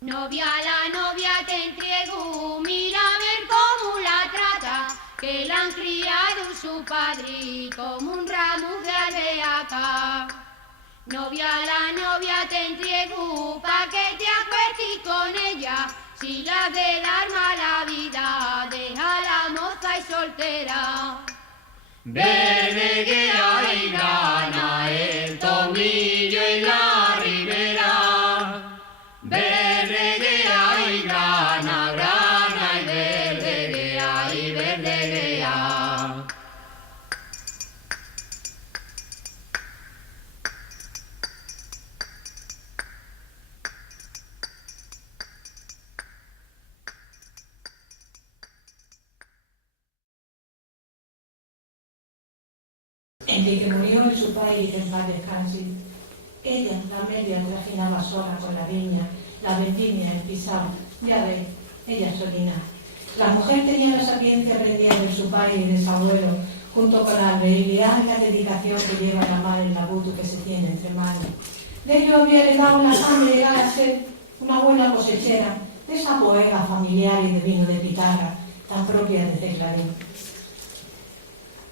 Novia, la novia te entrego, mira a ver cómo la trata, que la han criado su padre como un ramo de albehaca. Novia, la novia te entrego, pa' que te acuestes con ella, si la de dar mala vida, deja la moza y soltera. Verde que hay grana el tomillo en la ribera, verde que hay grana, grana y verde que hay, verde que hay. Desde que murió en su país en paz descanse, ella, la media, trajinaba sola con la viña, la vendimia, el pisado, ya ve, ella solina. La mujer tenía la sapiencia aprendida de su padre y de su abuelo, junto con la habilidad y la dedicación que lleva la madre en la butu que se tiene entre manos. De ello había heredado la sangre llegar a ser una buena cosechera, de esa bohega familiar y de vino de pitarra, tan propia de Teclarín.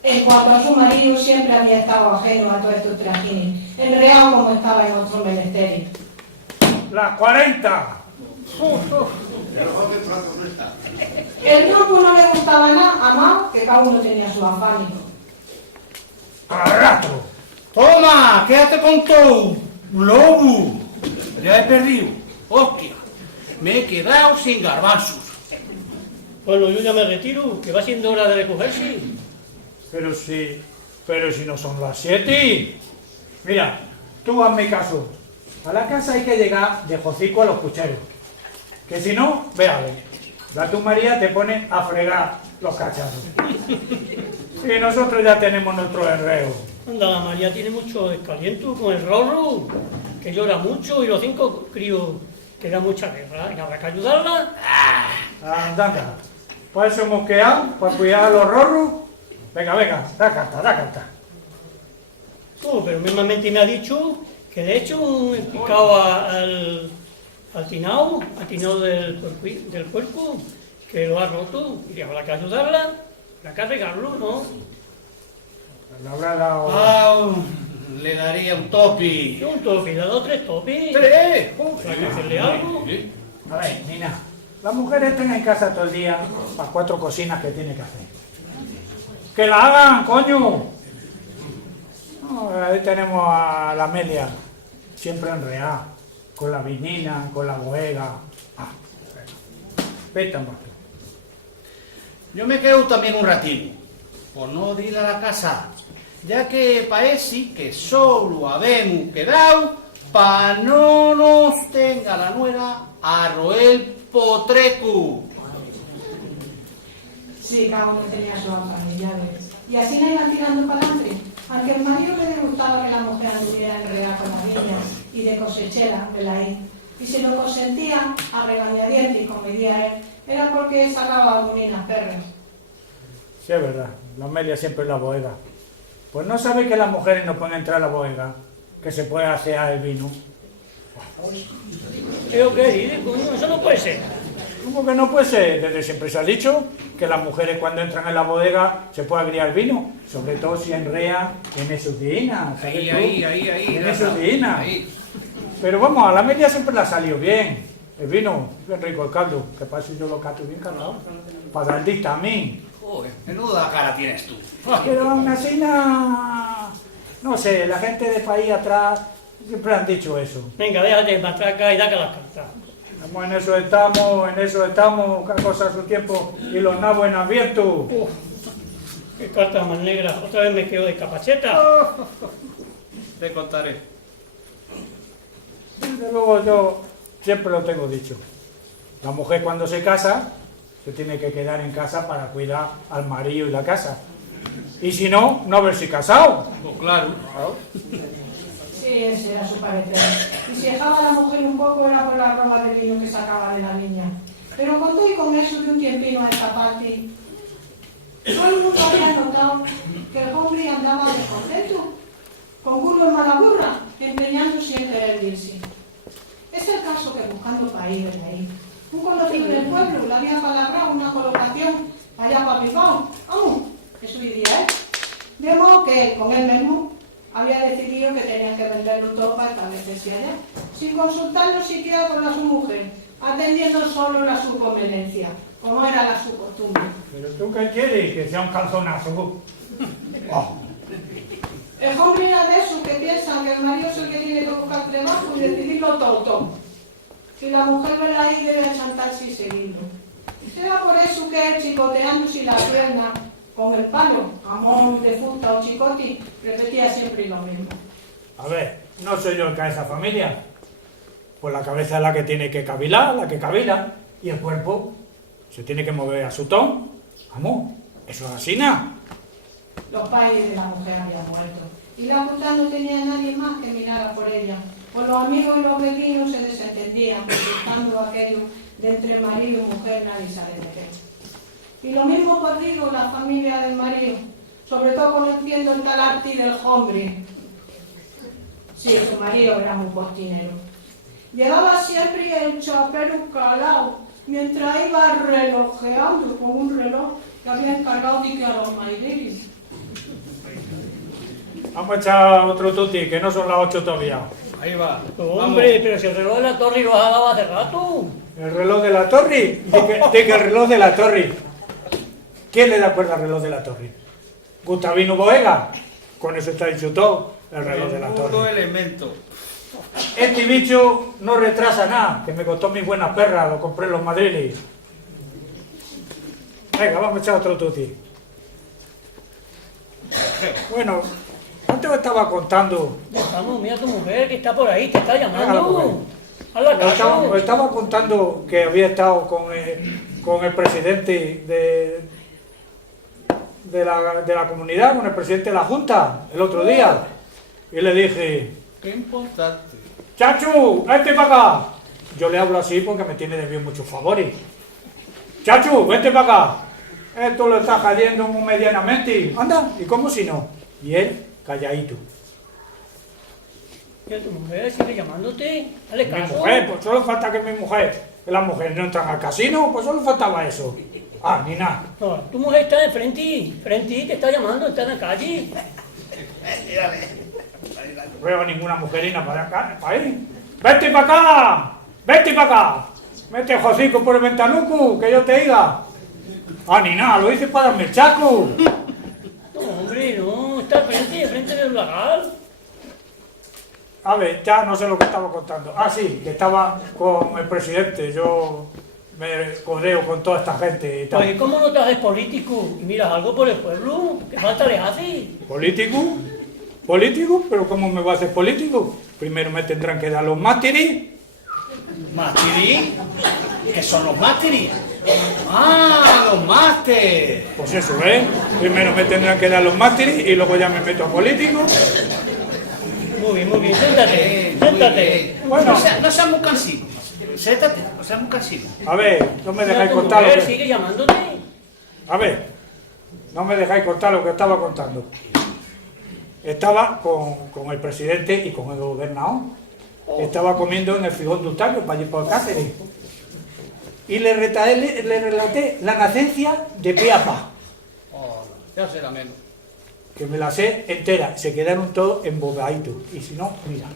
En cuanto a su marido, siempre había estado ajeno a todo estos trajines, enreado como estaba en otros menesteres. ¡Las 40! El grupo no le gustaba nada, amado, que cada uno tenía su afán. ¡Carato! ¡Toma! ¡Quédate con todo! ¡Lobo! Ya he perdido. ¡Hostia! Me he quedado sin garbanzos. Bueno, yo ya me retiro, que va siendo hora de recogerse. Pero si no son las 7. Mira, tú hazme caso. A la casa hay que llegar de hocico a los pucheros. Que si no, véale. La tu María te pone a fregar los cacharros. Y nosotros ya tenemos nuestro enreo. Anda, la María tiene mucho descaliento con el Rorro, que llora mucho, y los 5 críos que da mucha guerra. ¿Y habrá que ayudarla? Anda. Para eso hemos quedado, para cuidar a los rorros. Venga, da carta. Oh, pero mismamente me ha dicho que le he hecho un picado al tinao del puerco, que lo ha roto, y habrá que ayudarla, habrá que arreglarlo, ¿no? Le habrá dado... Le daría un topi. ¿Qué un topi? ¿Le ha dado 3 topis? 3. ¿Habrá que hacerle algo? A ver, Nina, las mujeres están en casa todo el día para 4 cocinas que tiene que hacer. ¡Que la hagan, coño! No, ahí tenemos a la Amelia, siempre enreada, con la viñina, con la bohega. Vete, Marco. Yo me quedo también un ratito, por no ir a la casa, ya que parece que solo habemos quedado pa' no nos tenga la nuera a roer potreco. Sí, cada uno tenía sus familiares. Y así la iban tirando para adelante. Aunque el marido le gustaba que la mujer anduviera enredada con la viña y de cosechera de la I. Y si lo consentía a regañadientes y comedía él, era porque sacaba boninas perras. Sí, es verdad, la Amelia siempre en la bohega. Pues no sabe que las mujeres no pueden entrar a la bohega, que se puede hacer el vino. ¿Pero qué dices, coño? Eso no puede ser. ¿Cómo que no puede ser? Desde siempre se ha dicho que las mujeres cuando entran en la bodega se puede agriar vino, sobre todo si enrea en esudina. Ahí. En esudina. Pero vamos, a la media siempre le ha salido bien. El vino, bien rico el caldo, que para eso yo lo cato bien calado. Para dar dictamen. Joder, menuda cara tienes tú. Pero aún así no sé, la gente de país atrás siempre han dicho eso. Venga, déjate matraca y daca las cartas. En eso estamos, cada cosa a su tiempo y los nabos en abierto. Qué carta más negra, otra vez me quedo de capacheta. Te contaré. Desde luego yo siempre lo tengo dicho. La mujer cuando se casa se tiene que quedar en casa para cuidar al marido y la casa. Y si no, no haberse casado. Pues claro. Sí, ese era su parecer. Y si dejaba a la mujer un poco era por la ropa de vino que sacaba de la niña. Pero con todo y con eso de un tiempino a esta parte, todo el mundo había notado que el hombre andaba descontento, con culo en mala burra, empeñándose en querer irse. Es el caso caso que buscando para ir de ahí. Un conocido del pueblo le había palabrado una colocación allá para Bilbao. Vamos, eso hoy día es. De modo que con él mismo había decidido que tenía que venderlo todo para establecerse allá, sin consultarlo siquiera con la su mujer, atendiendo solo la su conveniencia, como era la su costumbre. ¿Pero tú qué quieres? Que sea un calzonazo. Oh. El hombre era de esos que piensan que el marido es el que tiene que buscar trabajo y decidirlo todo. Si la mujer ve ahí debe chantarse y seguirlo. Será por eso que chicoteándose la pierna con el palo, amor de fusta o chicoti, repetía siempre lo mismo. A ver, no soy yo el que a esa familia. Pues la cabeza es la que tiene que cavilar, la que cavila, y el cuerpo se tiene que mover a su ton. Amor, eso es así, ¿no? Los padres de la mujer habían muerto, y la puta no tenía nadie más que mirara por ella. Pues los amigos y los vecinos se desentendían, buscando aquello de entre marido y mujer nadie sabe de qué. Y lo mismo pues digo la familia del marido, sobre todo conociendo el tal arte del hombre. Sí, su marido era muy postinero. Llegaba siempre el chapero calado, mientras iba relojeando con un reloj que había encargado de que a los maideris. Vamos a echar otro tuti, que no son las 8 todavía. Ahí va. Hombre, pero si el reloj de la torre lo has dado hace rato. ¿El reloj de la torre? De que el reloj de la torre. ¿Quién le da cuerda al reloj de la torre? Gustavino Boega. Con eso está dicho todo, el reloj de la Todo torre. elemento. Este bicho no retrasa nada, que me costó mi buena perra, lo compré en los madriles. Venga, vamos a echar otro tuti. Bueno, antes me estaba contando. Vamos, mira tu mujer que está por ahí, te está Venga, la mujer. llamando. Hazla Me caso. estaba contando que había estado con el presidente de la comunidad, con el presidente de la Junta, el otro día. Y le dije, Qué importante. Chachu, vente para acá. Yo le hablo así porque me tiene debido muchos favores. Chachu, vente para acá. Esto lo está cayendo muy medianamente. Anda, ¿y cómo si no? Y él, calladito. Mira tu mujer sigue llamándote. Hazle Mi caso. mujer, pues solo falta que mi mujer, que las mujeres no entran al casino, pues solo faltaba eso. Ah, ni nada. No, tu mujer está de frente, te está llamando, está en la calle. No veo ninguna mujerina para acá, para ahí. ¡Vete para acá! ¡Vete para acá! ¡Mete hocico por el ventanuco, que yo te diga! Ah, ni nada, lo hice para darme el chaco. No, hombre, no, está de frente del lagar. A ver, ya no sé lo que estaba contando. Ah, sí, que estaba con el presidente. Yo me codeo con toda esta gente y tal. Oye, ¿cómo no te haces político y miras algo por el pueblo? ¿Qué falta le hace? ¿Político? ¿Político? ¿Pero cómo me va a hacer político? Primero me tendrán que dar los másteres. ¿Másteres? ¿Qué son los másteres? ¡Ah, los másteres! Pues eso, ¿eh? Primero me tendrán que dar los másteres y luego ya me meto a político. Muy bien, siéntate, siéntate. Bueno. No seas muy cansino. Siéntate, no seas muy cansino. A ver, no me Mira, dejáis tu contar lo mujer que... sigue llamándote. A ver, no me dejáis contar lo que estaba contando. Estaba con el presidente y con el gobernador. Estaba comiendo en el Fijón de Octavio, para allí por Cáceres. Y le relaté la nacencia de pe a pa, Oh, ya será menos. que me la sé entera. Se quedaron todos embobaditos. Y si no, mira.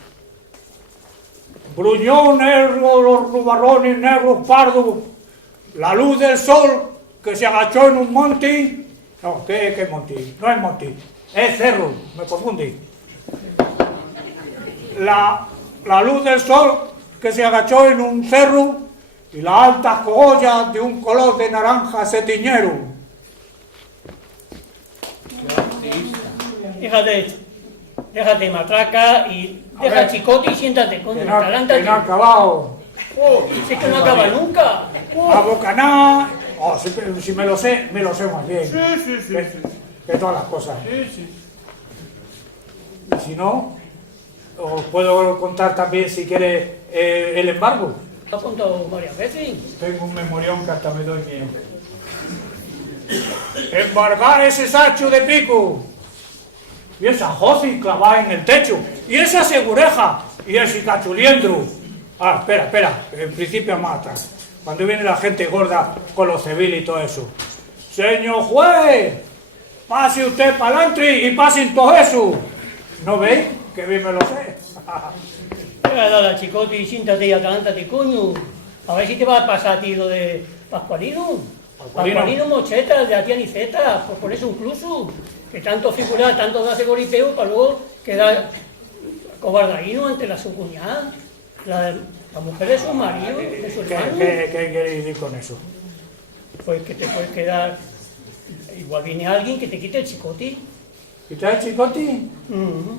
Bruñón negro, los rubarrones negros pardos, la luz del sol que se agachó en un monte. No, ¿qué monte? No es monte, es cerro, me confundí. La luz del sol que se agachó en un cerro y las altas cogollas de un color de naranja setiñero. Déjate matraca y deja el chicote y siéntate, coño, Que no ha talántate. acabado. Si es que no acaba nunca. La bocaná. Oh, si me lo sé más bien. Sí. Que todas las cosas. Sí. Y si no, os puedo contar también, si quieres, el embargo. Lo he contado varias veces. Tengo un memorión que hasta me doy miedo. Embargar ese sacho de pico. Y esa joci clavada en el techo. Y esa segureja. Y ese cachuliendro. Ah, espera, en principio más atrás. Cuando viene la gente gorda con los civiles y todo eso. Señor juez, pase usted para adelante y pasen todo eso. ¿No veis? Que bien me lo sé. Dale, chicote, y siéntate y acalántate, coño. A ver si te va a pasar a ti lo de Pascualino. Pascualino Mocheta, de aquí a Niceta, pues por eso incluso. Que tanto figurar, tanto darse golipeo para luego quedar cobardadino ante la su cuñada. La mujer de su marido, de su hermano. ¿Qué queréis decir con eso? Pues que te puedes quedar. Igual viene alguien que te quite el chicote. ¿Quitar el chicote?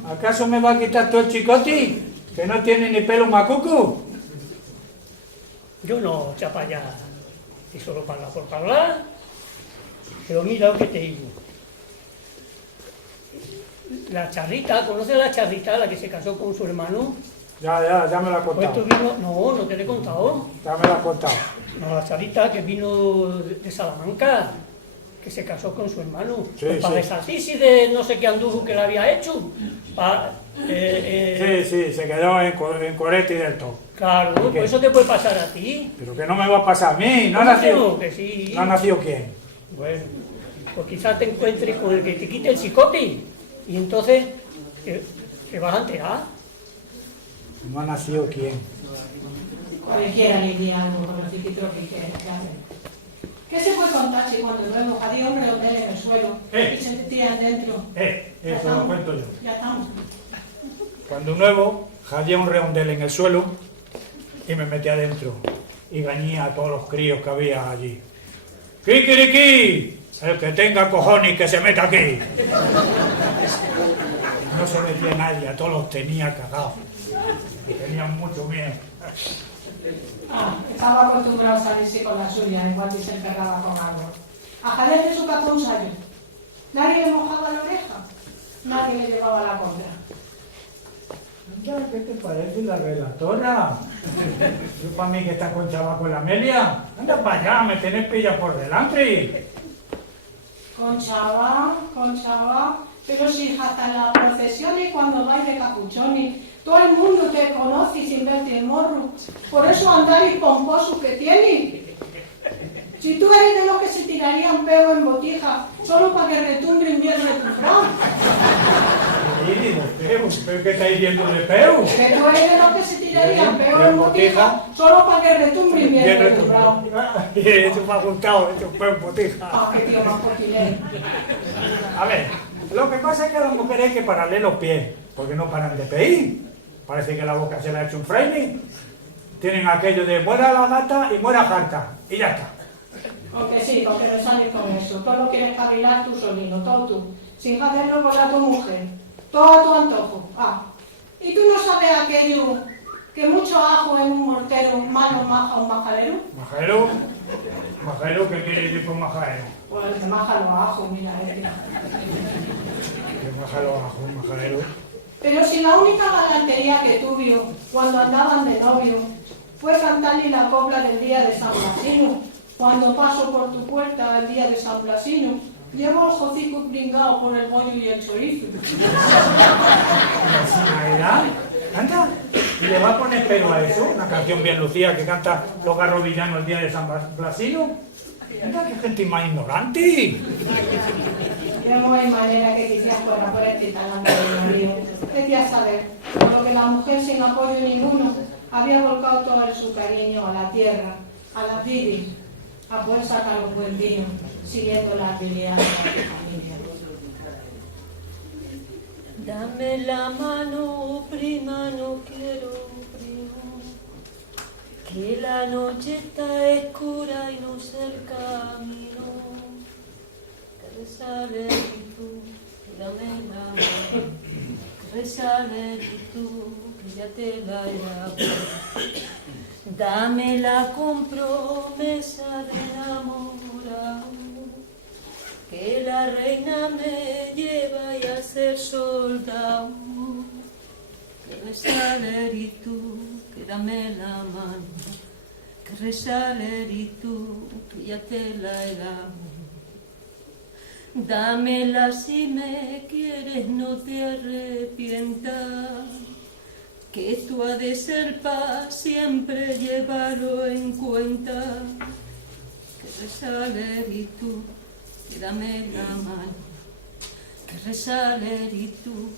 ¿Acaso me va a quitar todo el chicote? ¿Que no tiene ni pelo macuco? Yo no, chapa ya. Y solo para por hablar. Pero mira lo que te digo. La Charrita, ¿conoces a la Charrita, la que se casó con su hermano? Ya me lo ha Pues contado. no te lo he contado. Ya me lo ha contado. No, la Charrita que vino de Salamanca, que se casó con su hermano. Sí, Pues para sí. desasirse de no sé qué andujo que le había hecho. Sí, se quedó en Corete y del todo. Claro, ¿Qué? pues eso te puede pasar a ti. Pero que no me va a pasar a mí. ¿No ha ¿Cómo nacido? que sí? ¿No ha nacido quién? Bueno, pues quizás te encuentres con el que te quite el chicote y entonces te vas a enterar. ¿No ha nacido quién? Cualquiera le diría algo con los chiquitos que quieren. ¿Qué se puede contar si cuando luego había un redondel en el suelo y se metían dentro? Eso lo cuento yo. Ya estamos. Cuando nuevo, jalé un redondel en el suelo y me metí adentro y gañía a todos los críos que había allí. ¡Kikiriki! El que tenga cojones que se meta aquí. No se metía nadie, a todos los tenía cagados. Y tenían mucho miedo. Estaba acostumbrado a salirse con la suya, igual que se encargaba con algo. A Jalel de su capón salió. Nadie le mojaba la oreja, nadie le llevaba la contra. Anda, ¿qué te parece la relatora? Yo para mí que está conchaba con la Amelia. Anda para allá, me tenés pilla por delante. Conchaba, pero si hasta en las procesiones cuando vais de capuchones, todo el mundo te conoce sin verte el morro. Por eso andáis pomposos que tienes. Si tú eres de los que se tirarían peo en botija, solo para que retumbre invierno de tu frau. ¿Pero qué estáis viendo de peo? Que tú eres de los que se tirarían peo en botija, solo para que retumbre invierno de tu frau. Eso me ha gustado, eso fue en botija. Ah, qué tío más cotilero. A ver, lo que pasa es que a las mujeres hay que pararle los pies, porque no paran de pedir. Parece que la boca se le ha hecho un fraile. Tienen aquello de muera la gata y muera jarta, y ya está. Porque sí, porque no sales con eso. Todo lo quieres cavilar tú solino, todo tú. Sin hacerlo con la tu mujer. Todo a tu antojo. Ah. ¿Y tú no sabes aquello que mucho ajo en un mortero malo maja un majadero? ¿Majadero? ¿Majadero? ¿Qué quiere decir con majadero? Pues el que maja los ajos, mira. ¿Qué maja los ajos, majadero? Pero si la única galantería que tuvo cuando andaban de novio fue cantarle la copla del día de San Blasino, cuando paso por tu puerta el día de San Blasino, llevo el hocico pringado por el bollo y el chorizo. ¿Navidad? ¿Canta? ¿Y le va a poner pelo a eso? Una canción bien lucida que canta los garrovillanos el día de San Blasino. Anda, qué gente más ignorante. Que no hay manera que quizás fuera por este talante de marido. Decía saber, por lo que la mujer sin apoyo ninguno había volcado todo su cariño a la tierra, a las vides, a poder sacar los buen vino, siguiendo la habilidad de la familia. Dame la mano, prima, no quiero primo, que la noche está oscura y no sé el camino. Que resale y tú, dame la mano, que resale y tú, que ya te la he. Dame la compromesa de enamorado, que la reina me lleva y a ser soldado. Que resale y tú, que dame la mano, que resale y tú, que ya te la he dado. Dámela si me quieres, no te arrepientas, que esto ha de ser para siempre, llevarlo en cuenta. Que resale y tú, que dame la mano. Que resale y tú,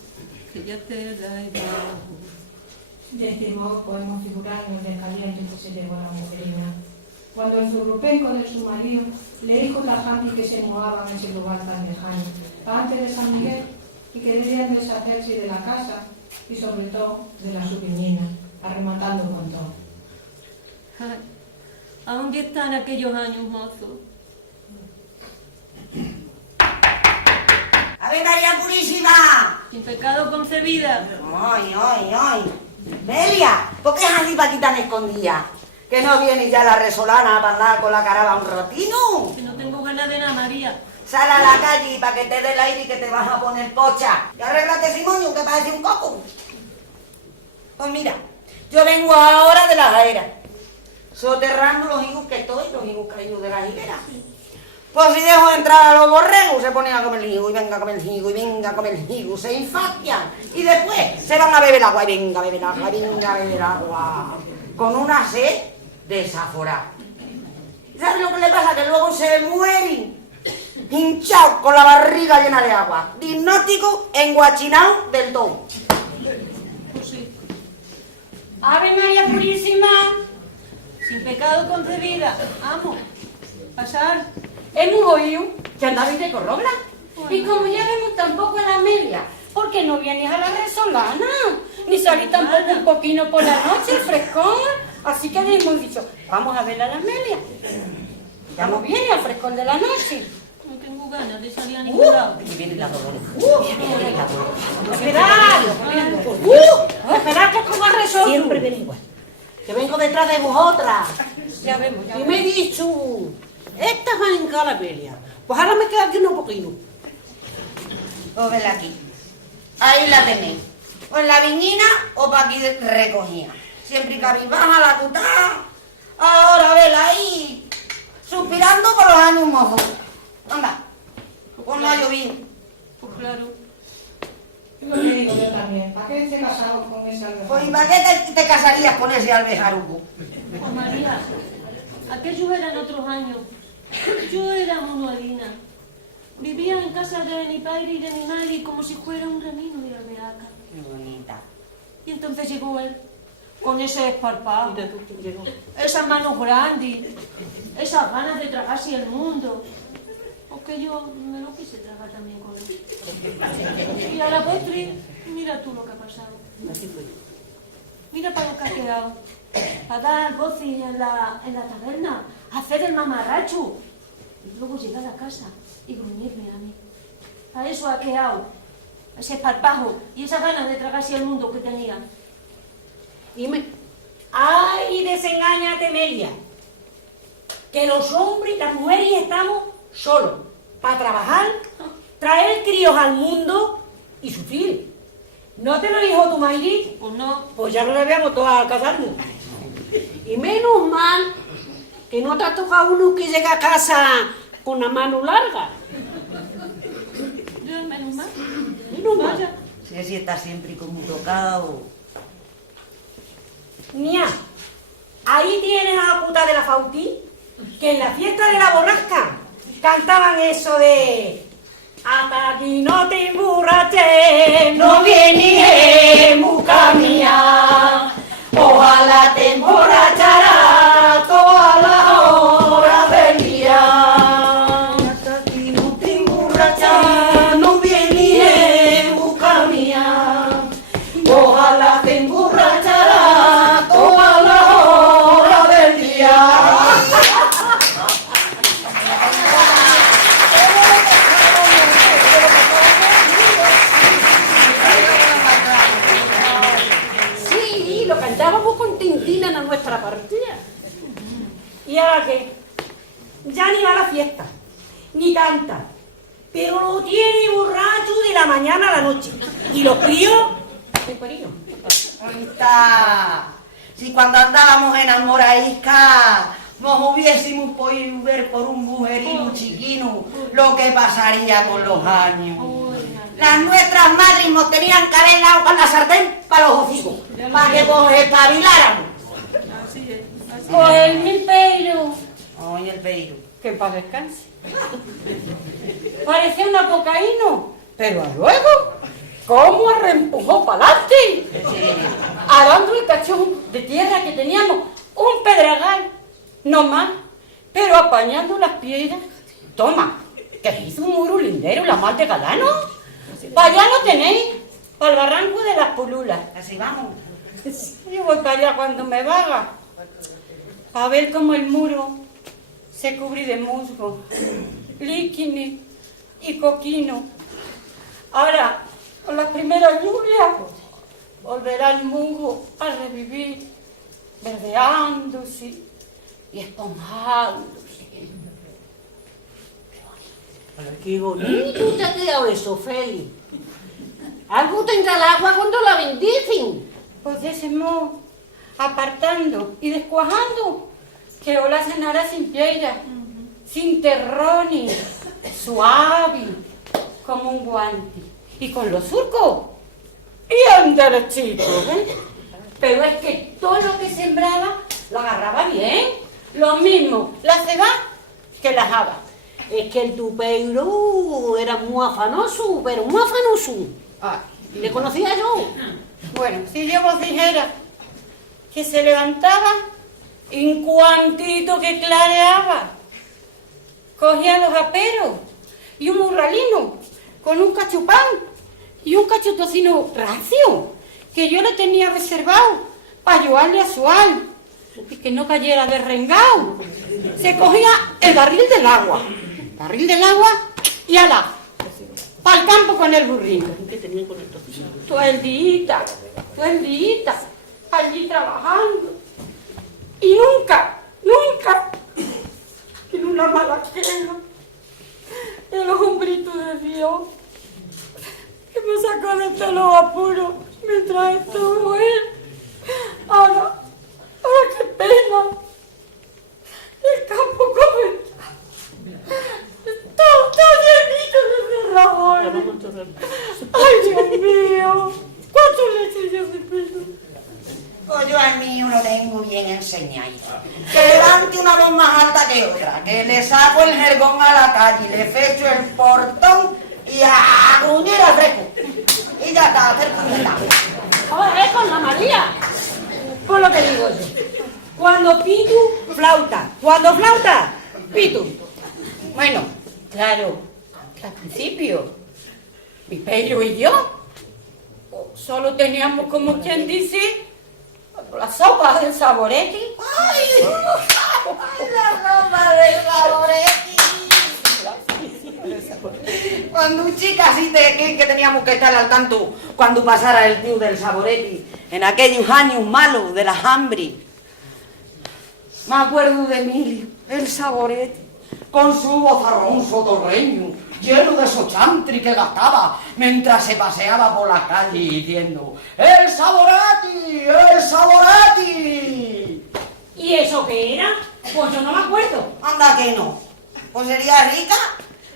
que ya te la he dado. De este modo podemos figurar en el descaliente que se llevó la mujerina, cuando el zurrupenco de su marido le dijo tajante que se mudaba en ese lugar tan lejano, antes de San Miguel, y que debían deshacerse de la casa y sobre todo de la subvenina, arrematando con todo. Ay, ¿a dónde están aquellos años mozos? ¡Ave María Purísima! Sin pecado concebida. ¡Ay, ay, ay! Melia, ¿por qué es así pa' aquí tan escondida? ¿Que no viene ya la resolana para andar con la caraba un ratino? Que no tengo ganas de nada, María. Sal a la calle para que te dé el aire y que te vas a poner pocha. Y arréglate, Simonio, que parece un coco. Pues mira, yo vengo ahora de la jaera, soterrando los higos que estoy, los higos caídos de la higuera. Pues si dejo entrar a los borregos, se ponen a comer higo, y venga a comer higo, y venga a comer higo, se infastian. Y después se van a beber agua, y venga a beber agua, y venga a beber agua. Con una sed desaforada. ¿Sabes lo que le pasa? Que luego se mueren hinchados con la barriga llena de agua. Diagnóstico enguachinado del todo. Pues sí. Ave María Purísima, Sin pecado concebida. Amo. Pasar. hemos oído que andabais de corrobla. Y como ya vemos tampoco a la Amelia, ¿por qué no vienes a la resolana? Ni salís tampoco un poquito por la noche, el frescón. Así que hemos dicho, vamos a ver a la Amelia. Ya no viene al frescón de la noche. No tengo ganas de salir a ningún lado. Y viene la Dolores. Viene la Dolores. Esperad que como ha resuelto. Siempre viene igual. Que vengo detrás de vosotras. Ya vemos, ya Y vemos. me he dicho, esta va en cara Amelia. Pues ahora me queda aquí un poquito. Pues vela aquí. Ahí la tenéis. O en la viñina o pa' aquí recogida. Siempre cabizbaja la cutada. Ahora vela ahí. Suspirando por los años mozos. Anda. Ponlo a llover. Pues claro. Es lo que digo yo también, ¿para qué se casaron con ese Pues ¿y albergue? para qué te casarías con ese albejaruco? Pues María, aquellos eran otros años. Yo era monoharina. Vivía en casa de mi padre y de mi madre como si fuera un ramino de albehaca. Qué bonita. Y entonces llegó él, con ese esparpado, esas manos grandes, esas ganas de tragarse el mundo. Porque yo me lo quise tragar también con él. Y a la postre, mira tú lo que ha pasado. Mira para lo que ha quedado. A dar voces en la taberna, a hacer el mamarracho. Y luego llegar a casa y gruñirme a mí. A eso ha quedado ese esparpajo y esas ganas de tragarse el mundo que tenía. Y me... ¡Ay, desengáñate, Melia! Que los hombres y las mujeres estamos solos para trabajar, traer críos al mundo y sufrir. ¿No te lo dijo tu Mayri? Pues no, Pues ya no le habíamos todos al casarnos. Y menos mal que no te ha tocado uno que llega a casa con la mano larga. yo menos mal. Menos mal. Vaya. Si está siempre como tocado. Nia, ahí tienes a la puta de la Fautí, que en la fiesta de la borrasca cantaban eso de hasta aquí no te emborraches, no viene muca mía, ojalá te emborracharás toda la hora del día. Hasta aquí no te emborracharás, no viene muca mía, ojalá te emborracharás toda la hora del día. Sí, lo cantábamos con Tintina en nuestra partida. ¿Y ahora qué? Ya ni va a la fiesta, ni canta, pero lo tiene borracho de la mañana a la noche. Y los críos, el cuerino. ¡Anta! Si cuando andábamos enamoraditas nos hubiésemos podido ver por un mujerino chiquino lo que pasaría con los años. Uy, Las nuestras madres nos tenían que haber dado con la sartén para los hocicos, para que vos espabiláramos. Pues el mi peiro, Ay, el peiro. que en paz descanse. Parecía un apocaíno, pero luego, ¿cómo reempujó para adelante? Arando el cachón de tierra que teníamos, un pedregal, no más, pero apañando las piedras. Toma, que se hizo un muro lindero, la mal de Galano. Para allá lo tenéis, para el barranco de las Pululas. Así vamos. Yo voy para allá cuando me vaga, a ver cómo el muro se cubre de musgo, líquines y coquino. Ahora, con las primeras lluvias, volverá el musgo a revivir, verdeándose y esponjándose. Qué bonito te ha quedado eso, Feli. Algo tendrá el agua cuando la bendicen. Pues de ese modo, apartando y descuajando, que ola cenara sin piedra, sin terrones, suave, como un guante, y con los surcos, bien derechito, ¿eh? Pero es que todo lo que sembraba lo agarraba bien, lo mismo la ceba que la java. Es que el tupeiro era muy afanoso, pero muy afanoso. Ay, Le conocía yo. bueno, si yo vos dijera que se levantaba en cuantito que clareaba, cogía los aperos y un morralino con un cachupán y un cachotocino racio que yo le tenía reservado para ayudarle a su alma y que no cayera derrengado. Se cogía el barril del agua y ala, para el campo con el burrito. Todo el día, allí trabajando. Y nunca, en una mala queja, el hombrito de Dios, que me sacó de todos los apuros mientras estuvo él. Ahora qué pena. El campo como está. Todo llenito de cerradores. Ay, Dios mío. ¿Cuántos lechillos de pelo? Pues yo al mío lo tengo bien enseñado. Que levante una voz más alta que otra, que le saco el jergón a la calle, le fecho el portón y a gruñir al fresco. Y ya está, hacer puñeta. Joder, con la María. Por lo que digo yo. Cuando pitu, flauta. Cuando flauta, pitu. Bueno, claro, que al principio, mi pello y yo, solo teníamos, como quien dice, la sopa del saboretti. ¡Ay! La sopa del saboretti. Cuando chica así que teníamos que estar al tanto cuando pasara el tío del saboretti, en aquellos años malos de la hambre. Me acuerdo de Emilio, el saboretti, con su vozarrón sotorreño, lleno de sochantri que gastaba mientras se paseaba por la calle diciendo ¡El saboretti! ¡El saboretti! ¿Y eso qué era? Pues yo no me acuerdo. Anda que no. Pues sería rica.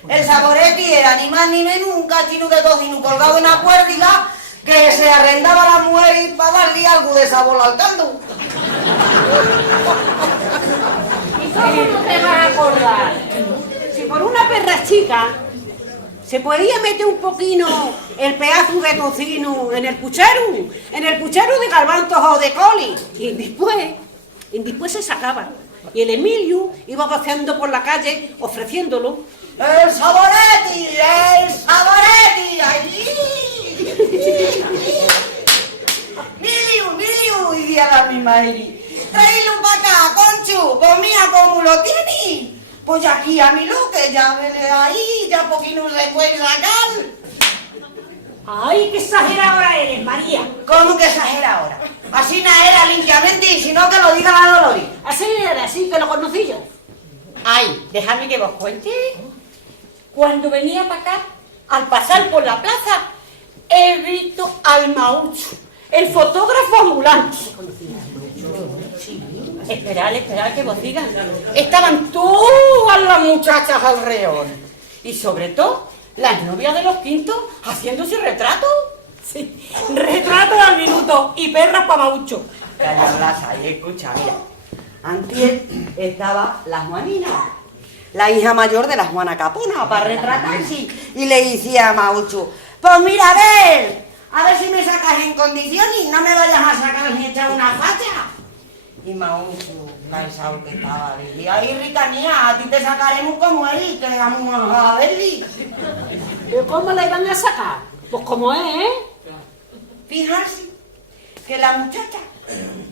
El saboretti era ni más ni menos un cachino de tocino colgado en una cuerda que se arrendaba a la mujer para darle algo de sabor al caldo. ¿Y cómo no te vas a acordar? Si por una perra chica se podía meter un poquito el pedazo de tocino en el puchero de garbanzos o de coli, y después se sacaba. Y el Emilio iba paseando por la calle ofreciéndolo. ¡El saboretti! ¡El saboretti! ¡Allí! ¡Miliu! Y decía la misma Eri. ¡Tráelo para acá, Conchu! Pues mira cómo lo tienes. Pues ya aquí a mi lo que ya vele ahí, ya poquito se puede sacar. ¡Ay, qué exageradora eres, María! ¿Cómo que exagera ahora? Así no era limpiamente y si no que lo diga la Dolores. Así era, así que lo conocí yo. Ay, déjame que vos cuente. Cuando venía para acá, al pasar por la plaza, he visto al Maucho, el fotógrafo ambulante. Esperad que vos digan. Estaban todas las muchachas alrededor. Y sobre todo, Las novias de los quintos haciéndose retratos. Sí, retratos al minuto y perras pa' Maucho. Calla, Blasa, y escucha, mira. Antier estaba la Juanina, la hija mayor de la Juana Capona, para retratarse. Y le decía a Maucho, pues mira, a ver si me sacas en condiciones y no me vayas a sacar ni echar una facha. Y Maucho, cansado que estaba, le decía, ay, ricanía, a ti te sacaremos como él, que vamos a verle. ¿Pero cómo la iban a sacar? Pues como es, ¿eh? Fijarse que la muchacha,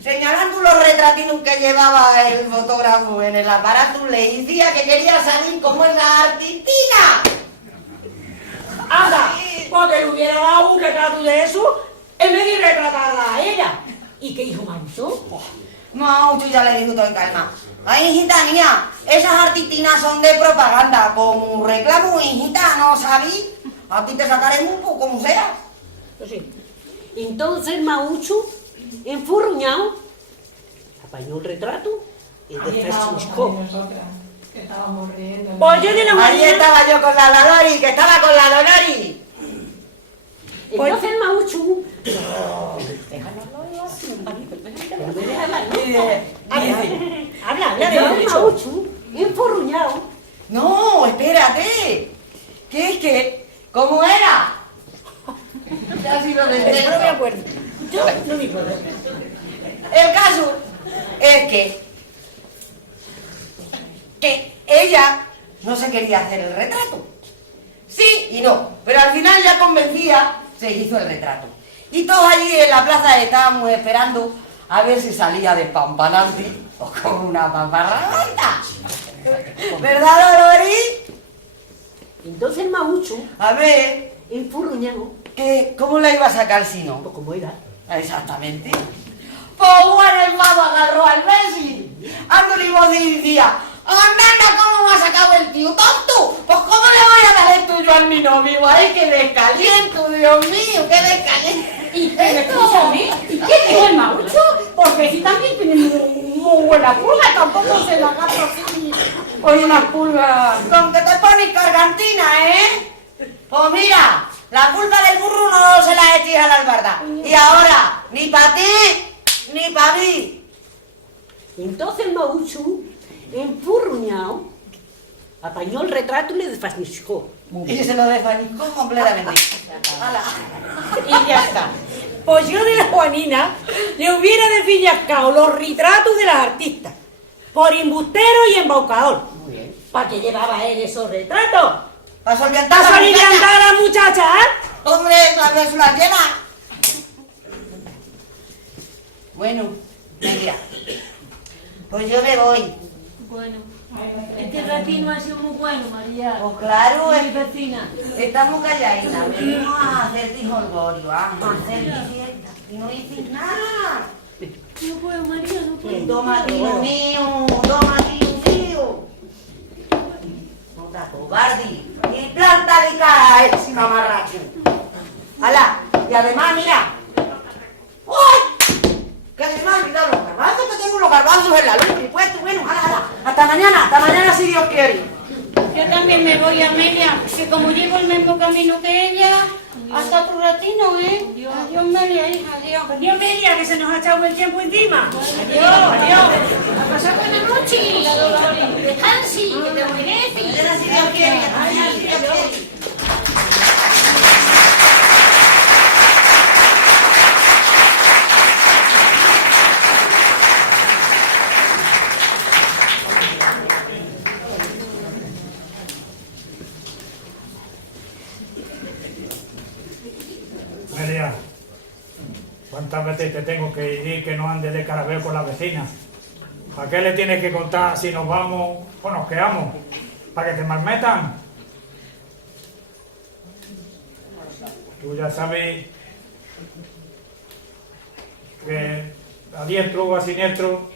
señalando los retratinos que llevaba el fotógrafo en el aparato, le decía que quería salir como esa artistina. Anda, porque le hubiera dado un retrato de eso en vez de retratarla a ella. ¿Y qué dijo Maucho? Maucho ya le dijo todo en calma. Ay, hijita mía, esas artistinas son de propaganda, como reclamo, hijita, ¿no sabí? A ti te sacaremos un poco como sea. Pues sí. Entonces Maucho, enfurruñado, apañó el retrato y desfasciscó. Nosotras, que estábamos riendo. Pues yo de la Ahí Juanina... estaba yo con la Dolori, que estaba con la Dolori. Entonces Maucho, Habla de entonces Maucho. Maucho, enfurruñado, No, espérate. Que es que, ¿cómo era? Ya si lo No me acuerdo. Yo no me acuerdo. El caso es que ella no se quería hacer el retrato. Sí y no, pero al final ya convencía, se hizo el retrato. Y todos allí en la plaza estábamos esperando a ver si salía despampanante o con una pamparraganta. ¿Verdad, Dolori? entonces Maucho, A ver, enfurruñado, ¿cómo la iba a sacar si no? pues como era. Exactamente. Pues Juan el Mago agarró al Messi. Ándole y vos decía, anda, ¿cómo me ha sacado el tío tonto? Pues ¿cómo le voy a dar el tuyo a mi novio? Ay, que descaliento, Dios mío, que descaliento. ¿Y qué me escucha a mí? ¿Y qué dijo el Maucho? Porque si también tiene muy buena pulga, tampoco se la gasta así con una pulga. Con que te pones cargantina, ¿eh? Pues mira, la culpa del burro no se la eches a la albarda. Y ahora, ni para ti, ni para mí. Entonces Maucho, enfurruñado, apañó el retrato y le desfasciscó. Y se lo desvanicó completamente. ¡Hala! Y ya está. Pues yo de la Juanina le hubiera desfillascado los retratos de las artistas por embustero y embaucador. Muy bien. ¿Para qué llevaba él esos retratos? ¿Para solventar ¿Para a la muchacha? soliviantar a la muchacha? ¡Hombre, la vez la llena! Bueno, mira, pues yo me voy. Bueno, este ratino ha sido muy bueno, María. Pues claro, Mi vecina. estamos calladitas, venimos a hacerte jolgorio, a hacerte fiesta, y no dices nada. No puedo, María, no puedo. Toma, tío mío, toma, tío mío. No te cobarde, y planta de cara a ese mamarracho. ¡Hala! Y además, mira. ¡Uy! Que se me han olvidado los garbanzos, que tengo los garbanzos en la luz y puesto. Bueno, hala. Hasta mañana si Dios quiere. Yo también me voy, Amelia, que como llevo el mismo camino que ella, hasta otro ratino, ¿eh? Adiós, Amelia, hija, adiós. Adiós, Melia, que se nos ha echado el tiempo encima. Adiós. A pasar buena noche. Descansi, que te mereces. Mañana si Dios quiere, mañana si Dios quiere. Melia, ¿cuántas veces te tengo que decir que no ande de carabeo con la vecina? ¿Para qué le tienes que contar si nos vamos o nos quedamos? ¿Para que te malmetan? Tú ya sabes que a diestro o a siniestro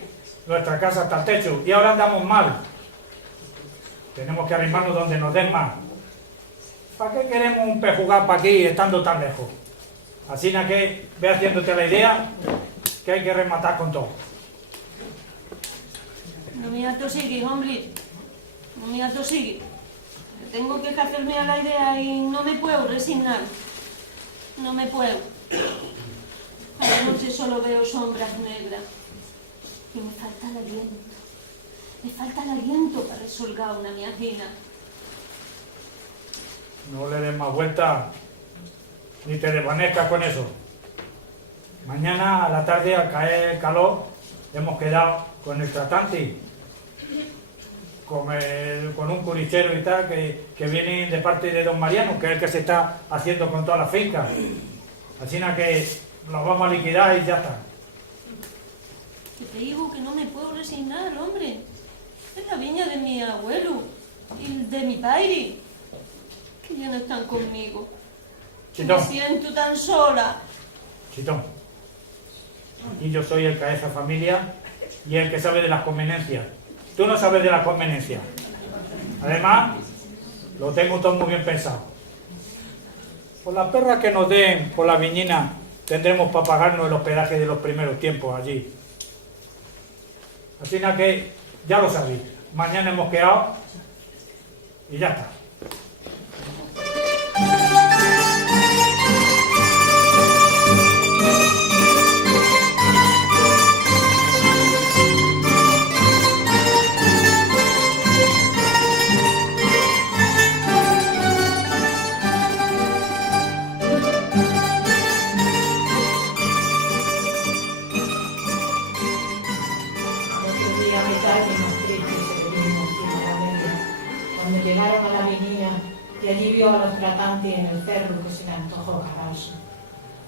nuestra casa está al techo y ahora andamos mal. Tenemos que arrimarnos donde nos den más. ¿Para qué queremos un pejugar para aquí estando tan lejos? Así que ve haciéndote la idea que hay que rematar con todo. No me atosigues, hombre. No me atosigues. tengo que hacerme a la idea y no me puedo resignar. No me puedo. A la noche solo veo sombras negras. Y me falta el aliento. Me falta el aliento para resolver una miajina. No le des más vueltas, ni te desvanezcas con eso. Mañana a la tarde, al caer el calor, hemos quedado con el tratante, con un curichero y tal, que viene de parte de don Mariano, que es el que se está haciendo con todas las fincas. Así que los vamos a liquidar y ya está. Que te digo que no me puedo resignar, hombre. Es la viña de mi abuelo y de mi padre, que ya no están conmigo. Chitón. Me siento tan sola. Chitón, aquí yo soy el cabeza de familia y el que sabe de las conveniencias. Tú no sabes de las conveniencias. Además, lo tengo todo muy bien pensado. Por las perras que nos den por la viñina, tendremos para pagarnos el hospedaje de los primeros tiempos allí. Así que ya lo sabéis. Mañana hemos quedado y ya está. Otro día me tarde más triste se venimos encima de la media. Cuando llegaron a la viñina y allí vio a los tratantes en el cerro que se le antojó carazo,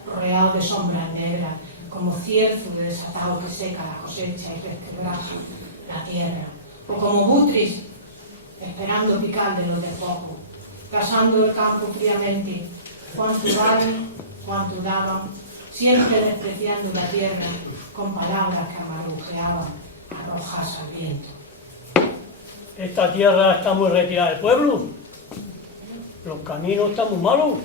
rodeado de sombras negras, como cierzo de desatado que seca la cosecha y resquebraja la tierra, o como butris esperando picar de los despojos, casando el campo fríamente, cuánto valen, cuánto daban, siempre despreciando la tierra con palabras que amarujeaban arrojas al viento. Esta tierra está muy retirada del pueblo. Los caminos están muy malos.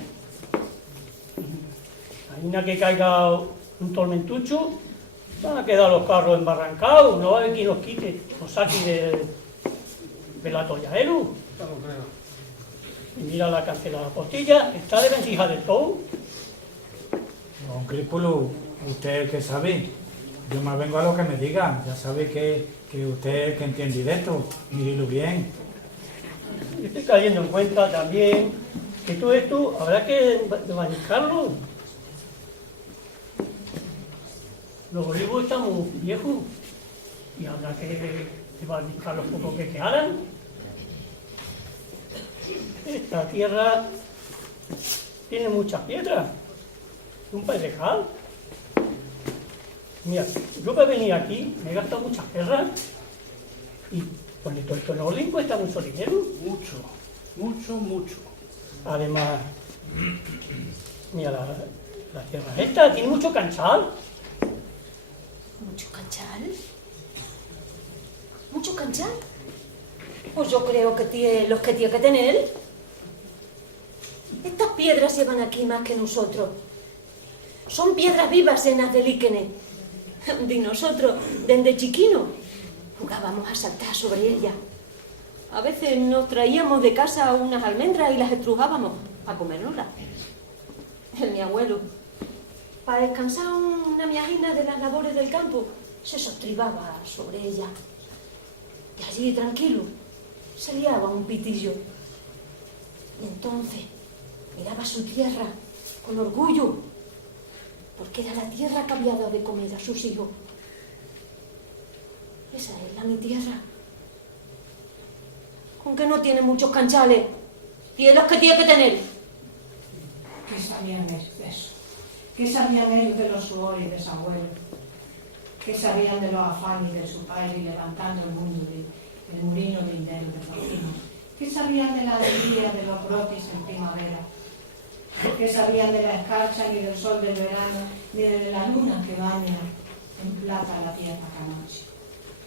Hay una que caiga un tormentucho, van a quedar los carros embarrancados, no va a haber quien los quite, los saque del atolladero. Y mira la cancela, la postilla está de vencija del todo. Don Crípulo, usted el que sabe, yo más vengo a lo que me diga, ya sabe que usted es el que entiende de esto, mírelo bien. Estoy cayendo en cuenta también que todo esto habrá que desvanizarlo. Los olivos están muy viejos y habrá que desvanizar los pocos que quedaran. Esta tierra tiene muchas piedras, un pedregal. Mira, yo para venir aquí me he gastado muchas perras y poner todo esto en orden cuesta mucho dinero. Mucho, mucho, mucho. Además, mira, la tierra esta tiene mucho canchal. ¿Mucho canchal? ¿Mucho canchal? Pues yo creo que tiene los que tiene que tener. Estas piedras llevan aquí más que nosotros. Son piedras vivas llenas de líquenes. Y nosotros, desde chiquino, jugábamos a saltar sobre ellas. A veces nos traíamos de casa unas almendras y las estrujábamos para comérnoslas. Mi abuelo, para descansar una miajina de las labores del campo, se sostribaba sobre ella. Y allí, tranquilo, se liaba un pitillo. Y entonces miraba su tierra con orgullo, porque era la tierra que había dado de comer a sus hijos. Esa es mi tierra. Con que no tiene muchos canchales, tiene los que tiene que tener. ¿Qué sabían ellos de eso? ¿Qué sabían ellos de los suores y de su abuelo? ¿Qué sabían de los afanes de su padre levantando el mundo del murino lindero de vecinos? ¿Qué sabían de la alegría de los brotes en primavera? ¿Qué sabían de la escarcha, ni del sol del verano, ni de la luna que baña en plata la tierra canoche?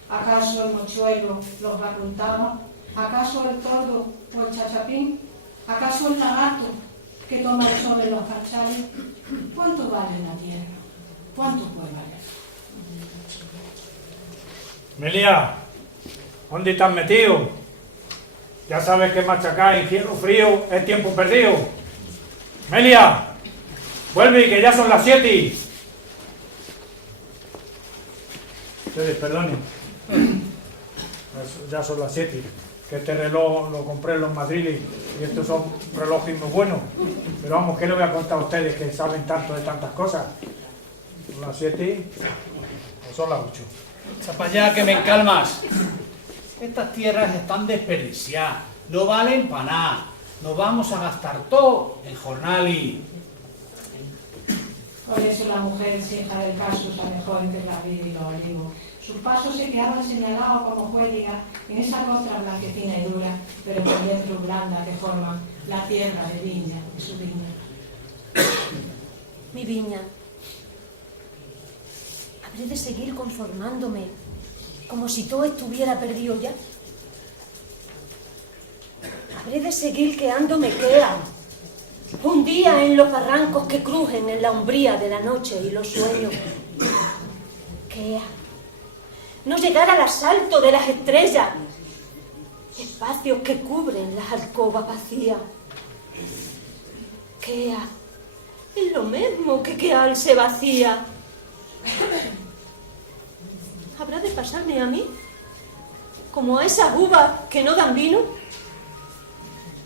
¿Acaso el mochuelo los barruntaba? ¿Acaso el tordo o el chachapín? ¿Acaso el lagarto que toma el sol en los canchales? ¿Cuánto vale la tierra? ¿Cuánto puede valer? Melia, ¿dónde estás metido? Ya sabes que machacar en hierro frío es tiempo perdido. Melia, vuelve que ya son las 7. Ustedes, perdonen. Ya son las 7. Que este reloj lo compré en los Madriles y estos son relojes muy buenos. Pero vamos, ¿qué le voy a contar a ustedes que saben tanto de tantas cosas? Son las 7 o son las 8. Echa para allá que me encalmas. Estas tierras están desperdiciadas, no valen para nada. Nos vamos a gastar todo en jornal. Por eso la mujer, sin dejar el caso, se alejó entre la vid y los olivos. Sus pasos se quedaban señalados como jueliga en esa costra blanquecina y dura, pero por dentro blanda que forman la tierra de viña, de su viña. Mi viña. ¿Habré de seguir conformándome como si todo estuviera perdido ya? ¿Habré de seguir quedándome quea? Un día en los barrancos que crujen en la umbría de la noche y los sueños. Quea. No llegar al asalto de las estrellas. Espacios que cubren las alcobas vacías. Quea. Es lo mismo que quedarse vacía. ¿Habrá de pasarme a mí? Como a esas uvas que no dan vino.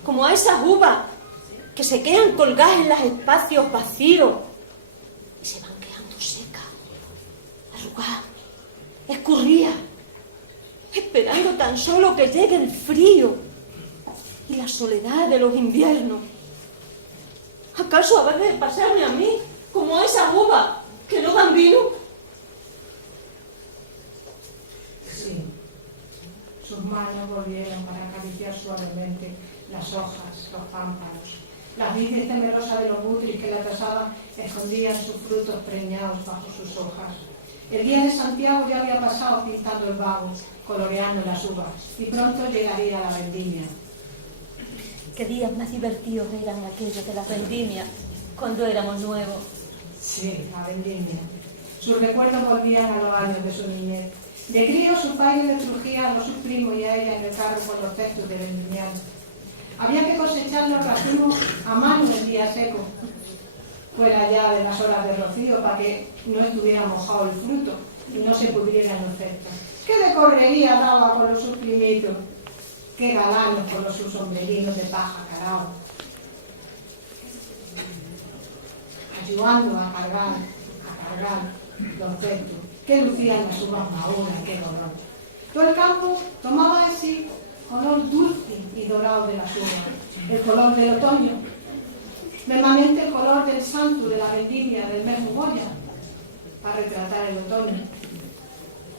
Como a esas uvas que se quedan colgadas en los espacios vacíos y se van quedando secas, arrugadas, escurridas, esperando tan solo que llegue el frío y la soledad de los inviernos. ¿Acaso habrá de pasarme a mí como a esas uvas que no dan vino? Sí. Sus manos volvieron para acariciar suavemente las hojas, los pámpanos. Las vides temerosas de los butris que la tasaban escondían sus frutos preñados bajo sus hojas. El día de Santiago ya había pasado pintando el vago, coloreando las uvas, y pronto llegaría la vendimia. Qué días más divertidos eran aquellos de la vendimia, cuando éramos nuevos. Sí, la vendimia. Sus recuerdos volvían a los años de su niñez. De crío su padre le trujía a sus primos y a ella en el carro con los cestos de vendimiar. Había que cosechar los racimos a mano el día seco, fuera ya de las horas de rocío, para que no estuviera mojado el fruto y no se pudrieran los cestos. ¡Qué de correría daba con los sus primitos! ¡Qué galanos con sus sombrerinos de paja carao! Ayudando a cargar los cestos, que lucían las uvas maduras, qué dolor. Todo el campo tomaba así color dulce y dorado de las uvas, el color del otoño, mismamente el color del santo de la vendimia del mes Goya, para retratar el otoño.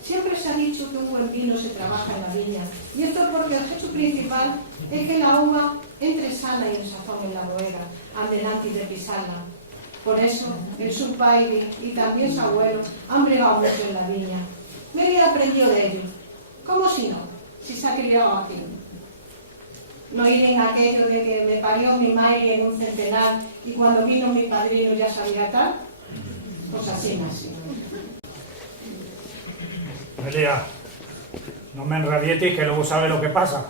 Siempre se ha dicho que un buen vino se trabaja en la viña, y esto es porque el hecho principal es que la uva entre sana y en sazón en la bodega, adelante de pisarla. Por eso, el su padre y también su abuelo han bregado mucho en la viña. Media aprendió de ellos. ¿Cómo si no? Si se ha criado aquí. No ir en aquello de que me parió mi madre en un centenar y cuando vino mi padrino ya sabía tal. Pues así nací. Melia, no me enrabietes que luego sabe lo que pasa.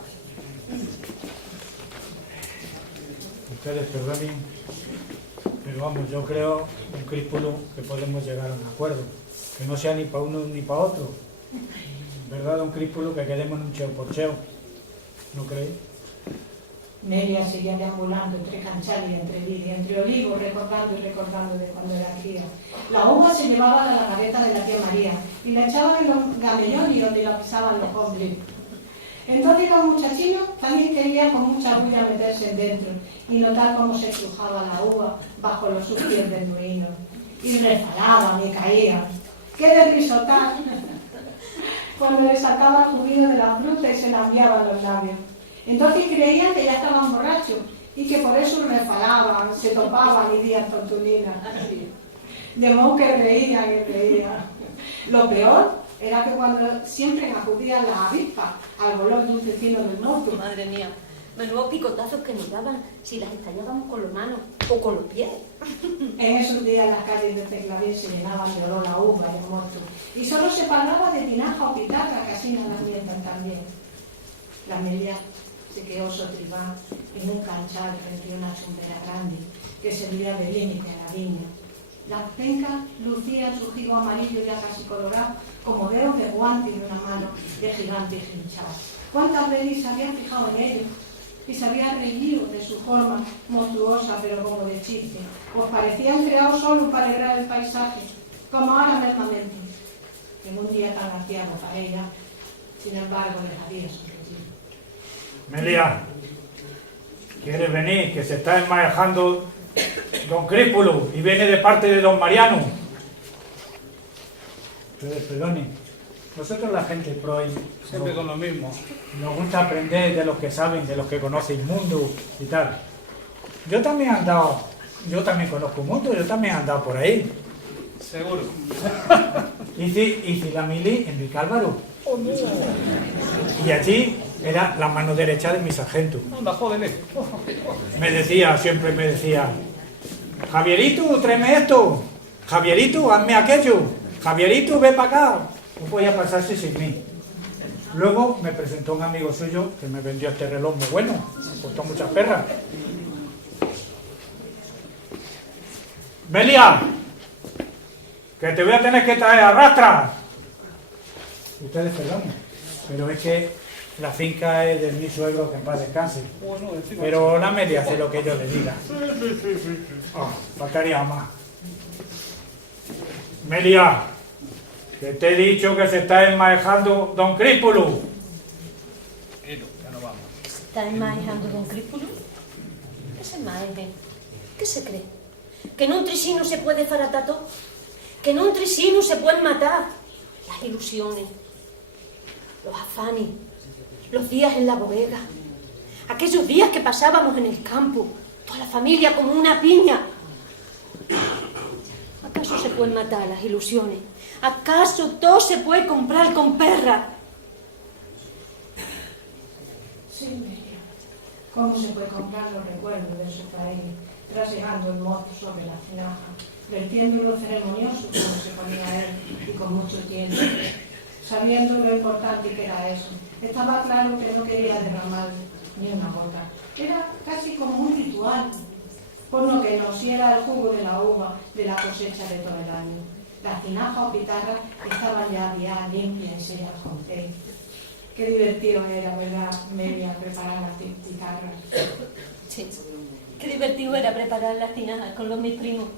Ustedes perdonen, pero vamos, yo creo, un crípulo, que podemos llegar a un acuerdo. Que no sea ni para uno ni para otro. ¿Verdad, don Crípulo? Que quedemos en un cheo por cheo. ¿No creéis? Melia seguía deambulando entre Canchal y entre Lidia, entre olivos, recordando y recordando de cuando era cría. La uva se llevaba a la gaveta de la tía María y la echaban en los gamellones donde la pisaban los hombres. Entonces los muchachinos también querían con mucha bulla meterse dentro y notar cómo se estrujaba la uva bajo los pies del molino. Y resbalaban y caían. ¡Qué de risotar! Cuando le sacaba el juguillo de la fruta y se la enviaban los labios. Entonces creían que ya estaban borrachos y que por eso resbalaban, se topaban y dían tontulinas. De modo que reían y reían. Lo peor era que cuando siempre acudían las avispas al olor dulcecino del mosto. Madre mía, menudos picotazos que nos daban si las estallábamos con las manos o con los pies. En esos días las calles de Teclavín se llenaban de olor a uva y mosto. Y solo se parlaba de tinaja o pitaca, que así nos las mientan también. La Melia se quedó sotribán en un canchal frente a una chumbera grande que servía de límite a la viña. Las pencas lucían su jigo amarillo ya casi colorado, como dedos de guante de una mano de gigante hinchado. ¿Cuántas veces se había fijado en ellos? Y se había reído de su forma monstruosa, pero como de chiste. Pues parecían creados solo para alegrar el paisaje, como ahora mismamente, en un día tan aciago para ella, sin embargo, les había sorprendido. Melia, ¿quieres venir? Que se está enmaejando don Crípulo y viene de parte de don Mariano. Perdone, nosotros la gente pro Siempre con lo mismo. nos gusta aprender de los que saben, de los que conocen el mundo y tal. Yo también conozco un mundo, yo también he andado por ahí. Seguro. Hice la mili en Vicálvaro. Y allí era la mano derecha de mi sargento. Anda, jóvenes. Siempre me decía, Javierito, tráeme esto. Javierito, hazme aquello. Javierito, ve para acá. No podía pasarse sin mí. Luego me presentó un amigo suyo que me vendió este reloj muy bueno. Me costó muchas perras. Melia, que te voy a tener que traer a rastras. Ustedes perdonen, pero es que la finca es de mi suegro, que en paz descanse. Pero la Melia hace lo que yo le diga. Faltaría más. Melia, que te he dicho que se está enmaejando don Crípulo. Ya no vamos. ¿Está enmaejando don Crípulo? ¿Qué se enmaeje? ¿Qué se cree? ¿Que en un trisino se puede faratar todo? ¿Que en un trisino se pueden matar? Las ilusiones, los afanes, los días en la bodega, aquellos días que pasábamos en el campo, toda la familia como una piña. ¿Acaso se pueden matar las ilusiones? ¿Acaso todo se puede comprar con perra? Sí, Melia. ¿Cómo se puede comprar los recuerdos de su país, trasegando el mozo sobre la tinaja, vertiendo lo ceremonioso como se ponía él y con mucho tiempo, sabiendo lo importante que era eso? Estaba claro que no quería derramar ni una gota. Era casi como un ritual, por lo que nos era el jugo de la uva de la cosecha de todo el año. Las tinajas o pitarras estaban ya limpias y sellas con té. Qué divertido era, ¿verdad, Melia, preparar las pitarras? Sí, qué divertido era preparar las tinajas con los mis primos.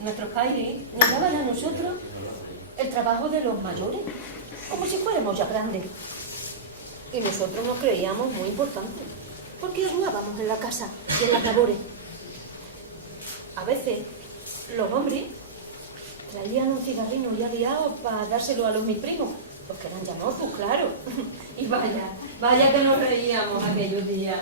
Nuestros padres nos daban a nosotros el trabajo de los mayores, como si fuéramos ya grandes. Y nosotros nos creíamos muy importantes, porque ayudábamos en la casa y en las labores. A veces los hombres traían un cigarrino ya liado para dárselo a los mis primos, los que eran ya mozos, claro. Y vaya que nos reíamos aquellos días.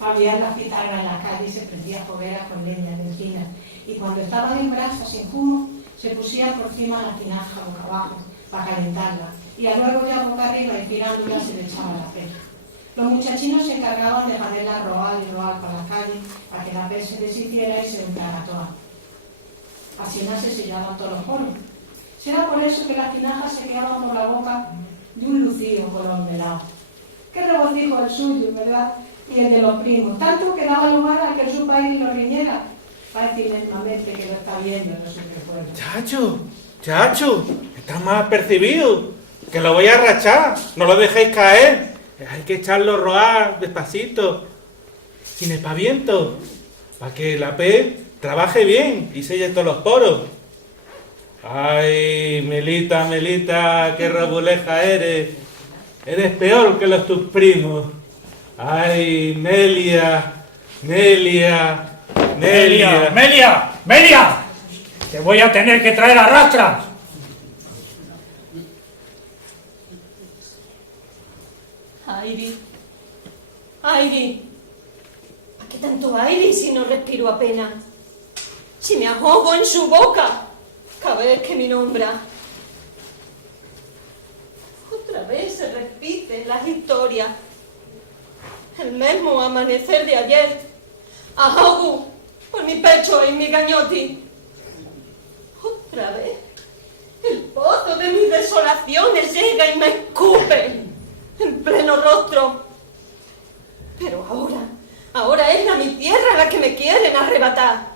Había las pitarras en la calle y se prendía fogueras con leña de encina. Y cuando estaban en brasas sin humo, se pusían por encima la tinaja boca abajo para calentarla. Y luego ya boca arriba y tirándola se le echaba la pez. Los muchachinos se encargaban de ponerla roal y roal por la calle para que la pez se deshiciera y se untaran toda. Así no se sellaban todos los poros. Será por eso que las tinajas se quedaban por la boca de un lucido color melado. Qué regocijo el suyo, ¿verdad? Y el de los primos. Tanto que daba lugar a que su país lo riñera. Parece inmensamente que lo está viendo en los pueblo. Chacho, estás más percibido. Que lo voy a arrachar. No lo dejéis caer. Hay que echarlo a roar despacito, sin espaviento, para que la pez trabaje bien y selle todos los poros. Ay, Melita, qué robuleja eres. Eres peor que los tus primos. Ay, Melia. Te voy a tener que traer a rastras. Aire, ¿para qué tanto aire si no respiro apenas? Si me ahogo en su boca cada vez que me nombra. Otra vez se repiten las historias. El mismo amanecer de ayer. Ahogo por mi pecho y mi gañoti. Otra vez el pozo de mis desolaciones llega y me escupe me quieren arrebatar.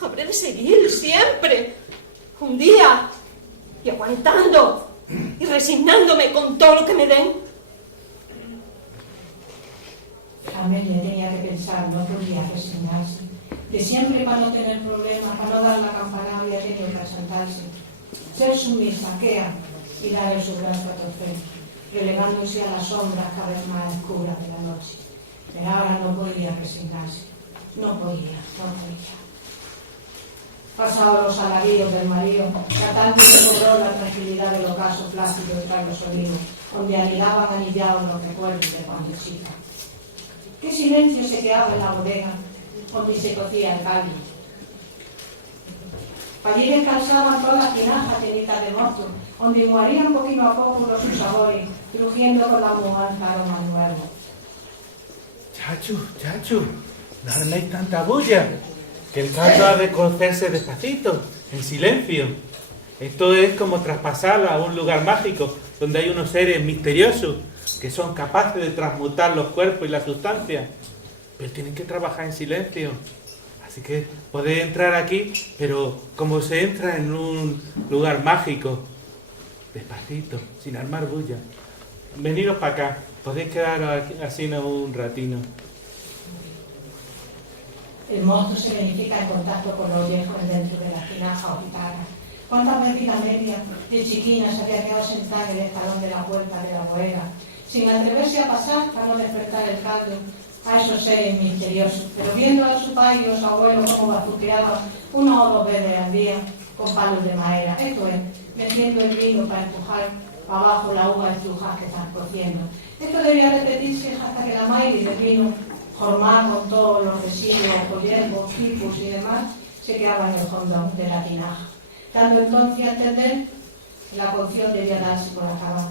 Habré de seguir siempre, un día, y aguantando, y resignándome con todo lo que me den. Amelia tenía que pensar, no podía resignarse. De siempre, para no tener problemas, para no dar la campanada, había tenido que asentarse. Ser sumisa, quea, y dar en su brazo a torcer, relegándose a las sombras cada vez más oscuras de la noche. Pero ahora no podía resignarse. No podía. Pasados los alaridos del marido, tratando de lograr la tranquilidad del ocaso plácido tras los olivos, donde anidaban anillados los recuerdos de cuando chica. Qué silencio se quedaba en la bodega, donde se cocía el caldo. Allí descansaban todas las tinajas llenitas de mosto, donde morían poquito a poco los sabores, crujiendo con la mudanza aroma nuevo. Chachu, no arméis tanta bulla, que el caldo ha de cocerse despacito, en silencio. Esto es como traspasar a un lugar mágico, donde hay unos seres misteriosos, que son capaces de transmutar los cuerpos y la sustancia, pero tienen que trabajar en silencio. Así que podéis entrar aquí, pero como se entra en un lugar mágico, despacito, sin armar bulla. Veniros para acá, podéis quedaros así un ratino. El mosto se verifica en contacto con los viejos dentro de la tinaja o guitarra. ¿Cuántas veces Amelia, de chiquina, se había quedado sentada en el escalón de la puerta de la bodega, sin atreverse a pasar para no despertar el caldo a esos seres misteriosos, pero viendo a su padre y los abuelos como bazuqueaban 1 o 2 veces al día con palos de madera? Esto es, metiendo el vino para empujar abajo la uva estrujas que están cociendo. Esto debía repetirse hasta que la maíz del vino, formada con todos los residuos, hierbos, tipos y demás, se quedaba en el fondo de la tinaja, dando entonces a entender la cocción debía darse por acabar.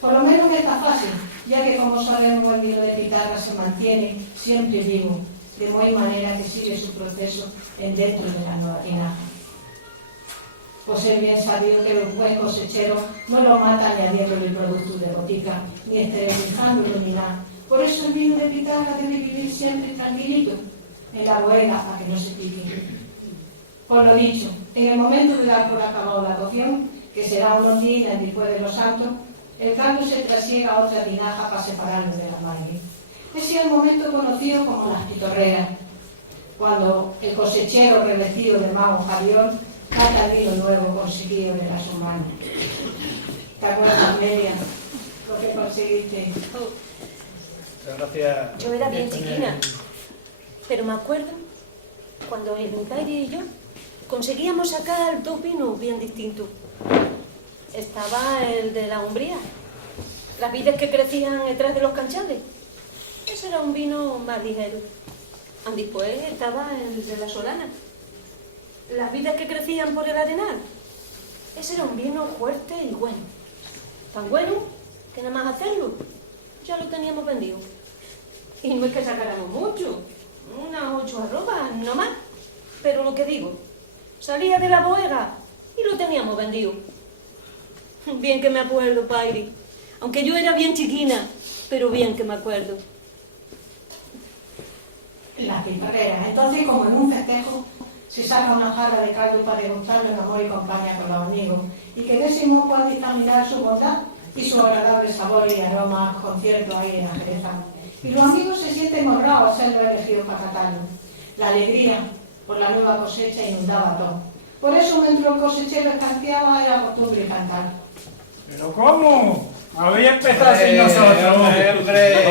Por lo menos en esta fase, ya que como sabemos el vino de pitarra se mantiene siempre vivo, de muy manera que sigue su proceso dentro de la nueva tinaja. Pues es bien sabido que el buen cosechero no lo mata añadiéndole productos de botica, ni esterilizándolo ni nada. Por eso el vino de pitarra debe vivir siempre tranquilito en la bodega para que no se pique. Por lo dicho, en el momento de dar por acabado la cocción, que será unos días después de los santos, el caldo se trasiega a otra tinaja para separarlo de la maíz. Ese es el momento conocido como las pitorreras, cuando el cosechero revestido de mago Javier cata el vino nuevo conseguido de las humanas. ¿Te acuerdas, Amelia, lo que conseguiste? Muchas gracias. Yo era bien chiquina, pero me acuerdo cuando mi padre y yo conseguíamos sacar 2 vinos bien distintos. Estaba el de la Umbría, las vides que crecían detrás de los canchales. Ese era un vino más ligero. Después estaba el de la Solana, las vides que crecían por el Arenal. Ese era un vino fuerte y bueno. Tan bueno que nada más hacerlo ya lo teníamos vendido. Y no es que sacáramos mucho, unas 8 arrobas, no más. Pero lo que digo, salía de la bodega y lo teníamos vendido. Bien que me acuerdo, Pairi. Aunque yo era bien chiquina, pero bien que me acuerdo. Las pitorreras. Entonces, como en un festejo, se saca una jarra de caldo para degustarlo en amor y compañía con los amigos, y que de ese modo pueda dictaminar su bondad y su agradable sabor y aroma con cierto aire en ajedreza. Y los amigos se sienten honrados al ser elegidos para catarlo. La alegría por la nueva cosecha inundaba todo. Por eso, mientras el cosechero escanciaba, era costumbre cantar. ¿Pero cómo? Había empezado sin nosotros. ¡Hombre!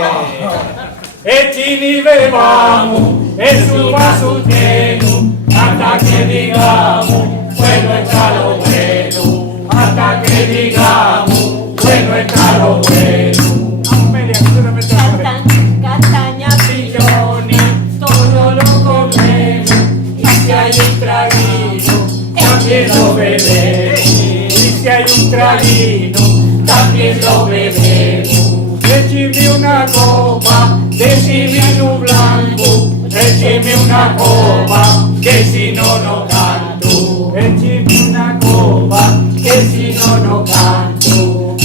Echen y bebamos, es un vaso lleno, hasta que digamos, bueno está lo bueno, hasta que digamos, bueno está lo bueno. Amelia, tú no me estás Castañas, pillones, todo lo comemos, y si hay un traguito, también lo bebemos, y si hay un traguito, también lo bebemos. Écheme una copa de ese vino blanco, écheme una copa, que si no, no canto. Écheme una copa, que si no, no canto.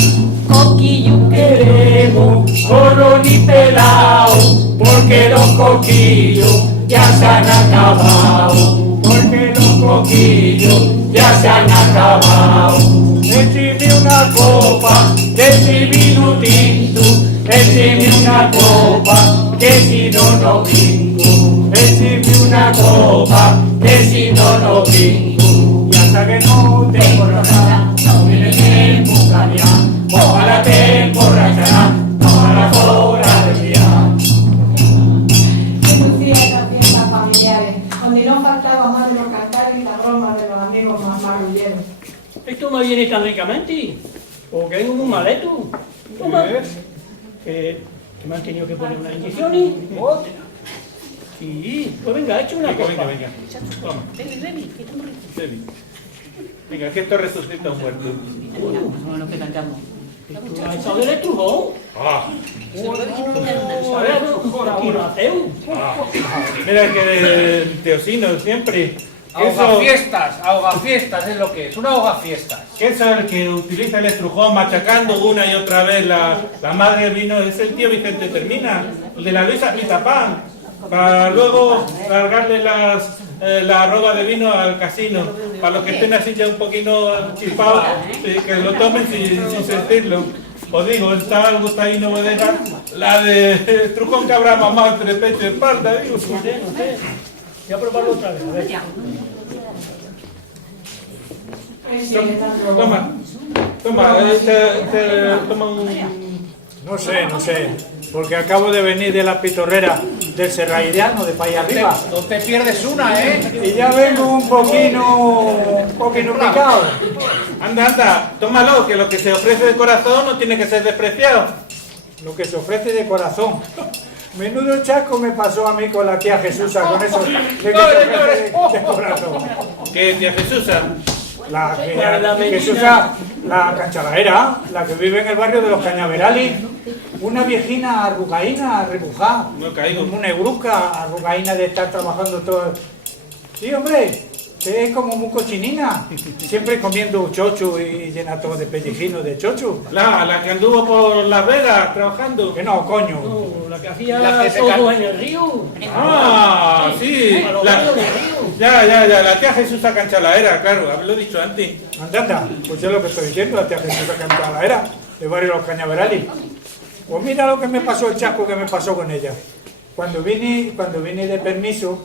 coquillo Queremos oro ni pelao, porque los coquillos ya se han acabado, porque los coquillos ya se han acabado. Écheme una copa de ese vino tinto, écheme una copa, que si no, no brinco. Écheme una copa, que si no, no brinco. Y hasta que no te emborrachará, no viene tiempo cambiar. Ojalá te emborrachará todas las horas del día. Que lucía estas fiestas familiares, donde no faltaba más de los cantares y las bromas de los amigos más marrulleros. Esto me viene tan ricamente, porque es un maleto. Toma. Que me han tenido que poner unas inyecciones. Otra. Sí, pues venga, hecho una cosa. Venga. Toma. Bebe. Venga, que esto resucita un muerto. Bueno, que cantamos. ¿Esto es del estrujón? Ah. ¿Sabes? Mira que el teosino siempre. Ahogafiestas es lo que es, una ahogafiestas. Que eso es el que utiliza el estrujón machacando una y otra vez la madre del vino, es el tío Vicente Termina, el de la Luisa Pan, para luego cargarle la arroba de vino al casino, para los que estén así ya un poquito chispados, que lo tomen sin sentirlo. Os digo, el tal Gustavino Bodega, la de estrujón que habrá mamado entre pecho y espalda, digo. No sé. Voy a probarlo otra vez, a ver. Toma, toma un... No sé, porque acabo de venir de la pitorrera del Serrairiano, de País Arriba. No te pierdes una, ¿eh? Y ya vengo un poquito picado. Anda, tómalo, que lo que se ofrece de corazón no tiene que ser despreciado. Lo que se ofrece de corazón. Menudo chasco me pasó a mí con la tía Jesusa, con eso de que se ofrece de corazón. ¿Qué tía Jesusa? La Jesusa, la canchalaera, la que vive en el barrio de los Cañaverales. Una viejina arrugaína, rebujada. No caigo. Una negruzca arrugaína de estar trabajando todo. Sí, hombre, que es como muy cochinina. Siempre comiendo chocho y llena todo de pellejinos de chocho. La que anduvo por Las Vegas trabajando. Que no, coño. No, la que hacía La que se todo en el río. Ah, sí. A los lados del río. Ya, la tía Jesusa Canchalaera, claro, lo he dicho antes. Anda, pues es lo que estoy diciendo, la tía Jesusa Canchalaera, del barrio de los Cañaverales. Pues mira lo que me pasó, el chasco que me pasó con ella. Cuando vine de permiso,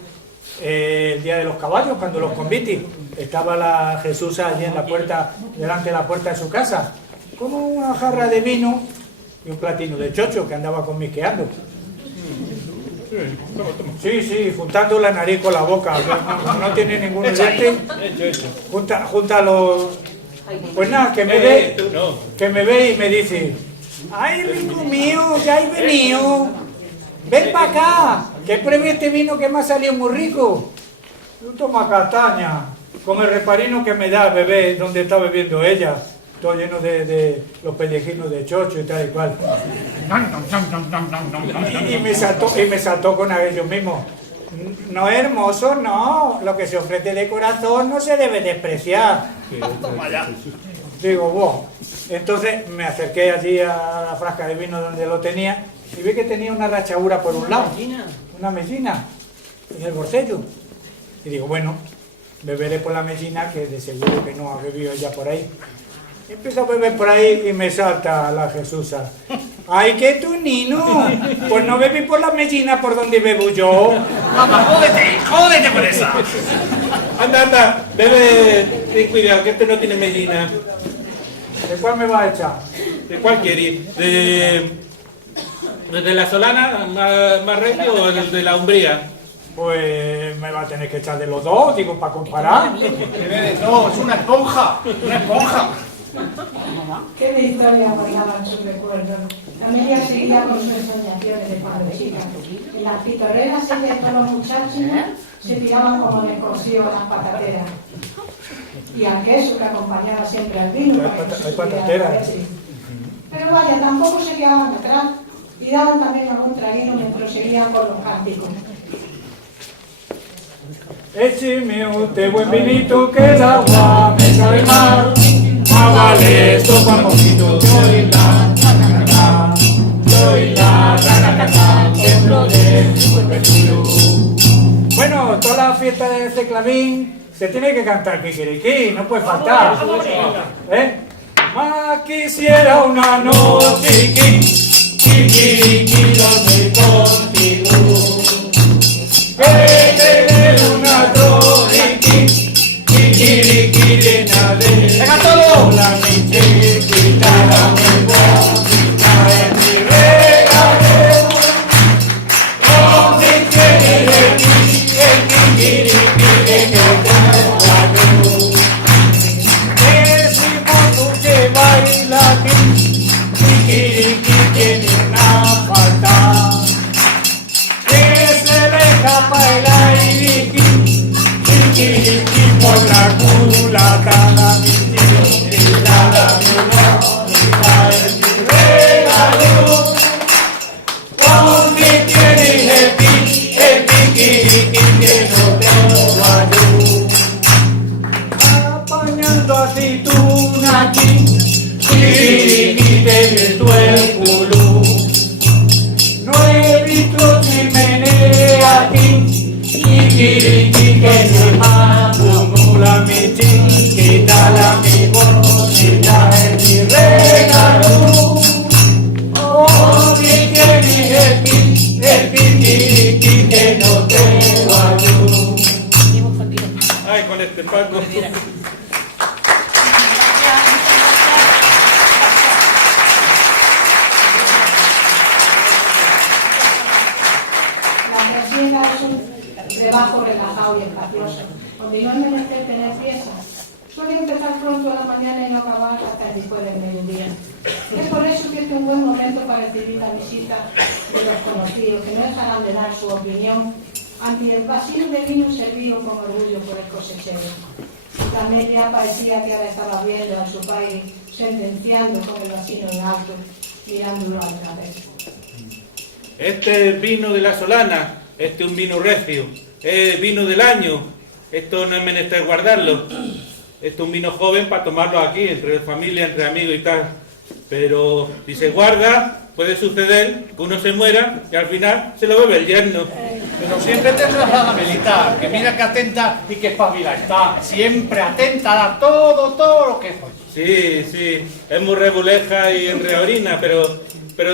el día de los caballos, cuando los conviti, estaba la Jesusa allí en la puerta, delante de la puerta de su casa, con una jarra de vino y un platino de chocho que andaba conmisqueando. Sí, juntando la nariz con la boca, no tiene ningún diente. Junta los... Pues nada, que me ve y me dice: ¡ay, rico mío, ya has venido! ¡Ven para acá! Que pruebe este vino que me ha salido muy rico. Yo toma castaña, con el reparino que me da, bebé, donde está bebiendo ella. Todo lleno de los pellejinos de chocho y tal y cual. Y me saltó con ellos mismos. No, hermoso, no. Lo que se ofrece de corazón no se debe despreciar. Digo, wow. Entonces me acerqué allí a la frasca de vino donde lo tenía y vi que tenía una rachadura por un lado, una mellina en el bolsillo. Y digo, bueno, beberé por la mellina, que de seguro que no ha bebido ella por ahí. Y empiezo a beber por ahí y me salta la Jesusa. ¡Ay, qué tu nino! Pues no bebí por la mellina por donde bebo yo. Mamá, jódete con esa. Anda, bebe, ten cuidado, que este no tiene mellina. ¿De cuál me vas a echar? ¿De cuál quieres? ¿De la Solana, más recio, o de la Umbría? Pues me va a tener que echar de los dos, digo, para comparar. No, es una esponja, una esponja. Qué de historia guardaban sus recuerdos. Amelia seguía con sus ensoñaciones de padrecita. En las pitorreras ella y todos los muchachos se tiraban como de cosío a las patateras. Y al queso que acompañaba siempre al vino. Hay patateras. Pero vaya, tampoco se quedaban atrás y daban también algún traguito mientras seguían con los cánticos. Écheme usted buen vinito que el agua me sabe mal. Hágale esto pa' poquito, soy la, dentro de su cuerpecillo. Bueno, fiesta de ese clavín se tiene que cantar kikiriki, no puede faltar. ¿Eh? Más quisiera una noche kikiriki dormir contigo, que tener una torre kikiriki llena de... ¡Venga todo! La mi chiquita, la mi bonita, es mi regalero. ¿Dónde tienes el kikiriki que te traigo yo? Decimos tú que baila aquí, kikiriki tiene una falta, que se le escapa el aire, kikiriki por la culata, la mi chiquita, la mi bonita, es mi regalo. ¿Dónde tienes el kikiriki que no tengo yo? Apañando aceituna aquí, kikiriki te meto el culo. No he visto chimenea aquí, kikiriki que se acumula mi chiquita, la mi bonita, es mi regalo. ¿Dónde tienes el kikiriki que no tengo yo? Ay, con este Paco. La trasiega es un rebajo relajado y espacioso, donde no es menester tener piezas. Suele empezar pronto a la mañana y no acabar hasta después del mediodía. Es por eso que este es un buen momento para recibir la visita de los conocidos, que no dejarán de dar su opinión ante el vacío de vino servido con orgullo por el cosechero. La media parecía que ahora estaba viendo a su padre sentenciando con el vacío en alto, mirándolo al través. Este es vino de la Solana, este es un vino recio, es vino del año, esto no es menester guardarlo, esto es un vino joven para tomarlo aquí, entre familia, entre amigos y tal, pero si se guarda puede suceder que uno se muera y al final se lo bebe el yerno. Pero siempre tendrás la Melita, que mira que atenta y que espabila está. Siempre atenta a todo lo que es. Sí, sí, es muy rebuleja y enreorina, pero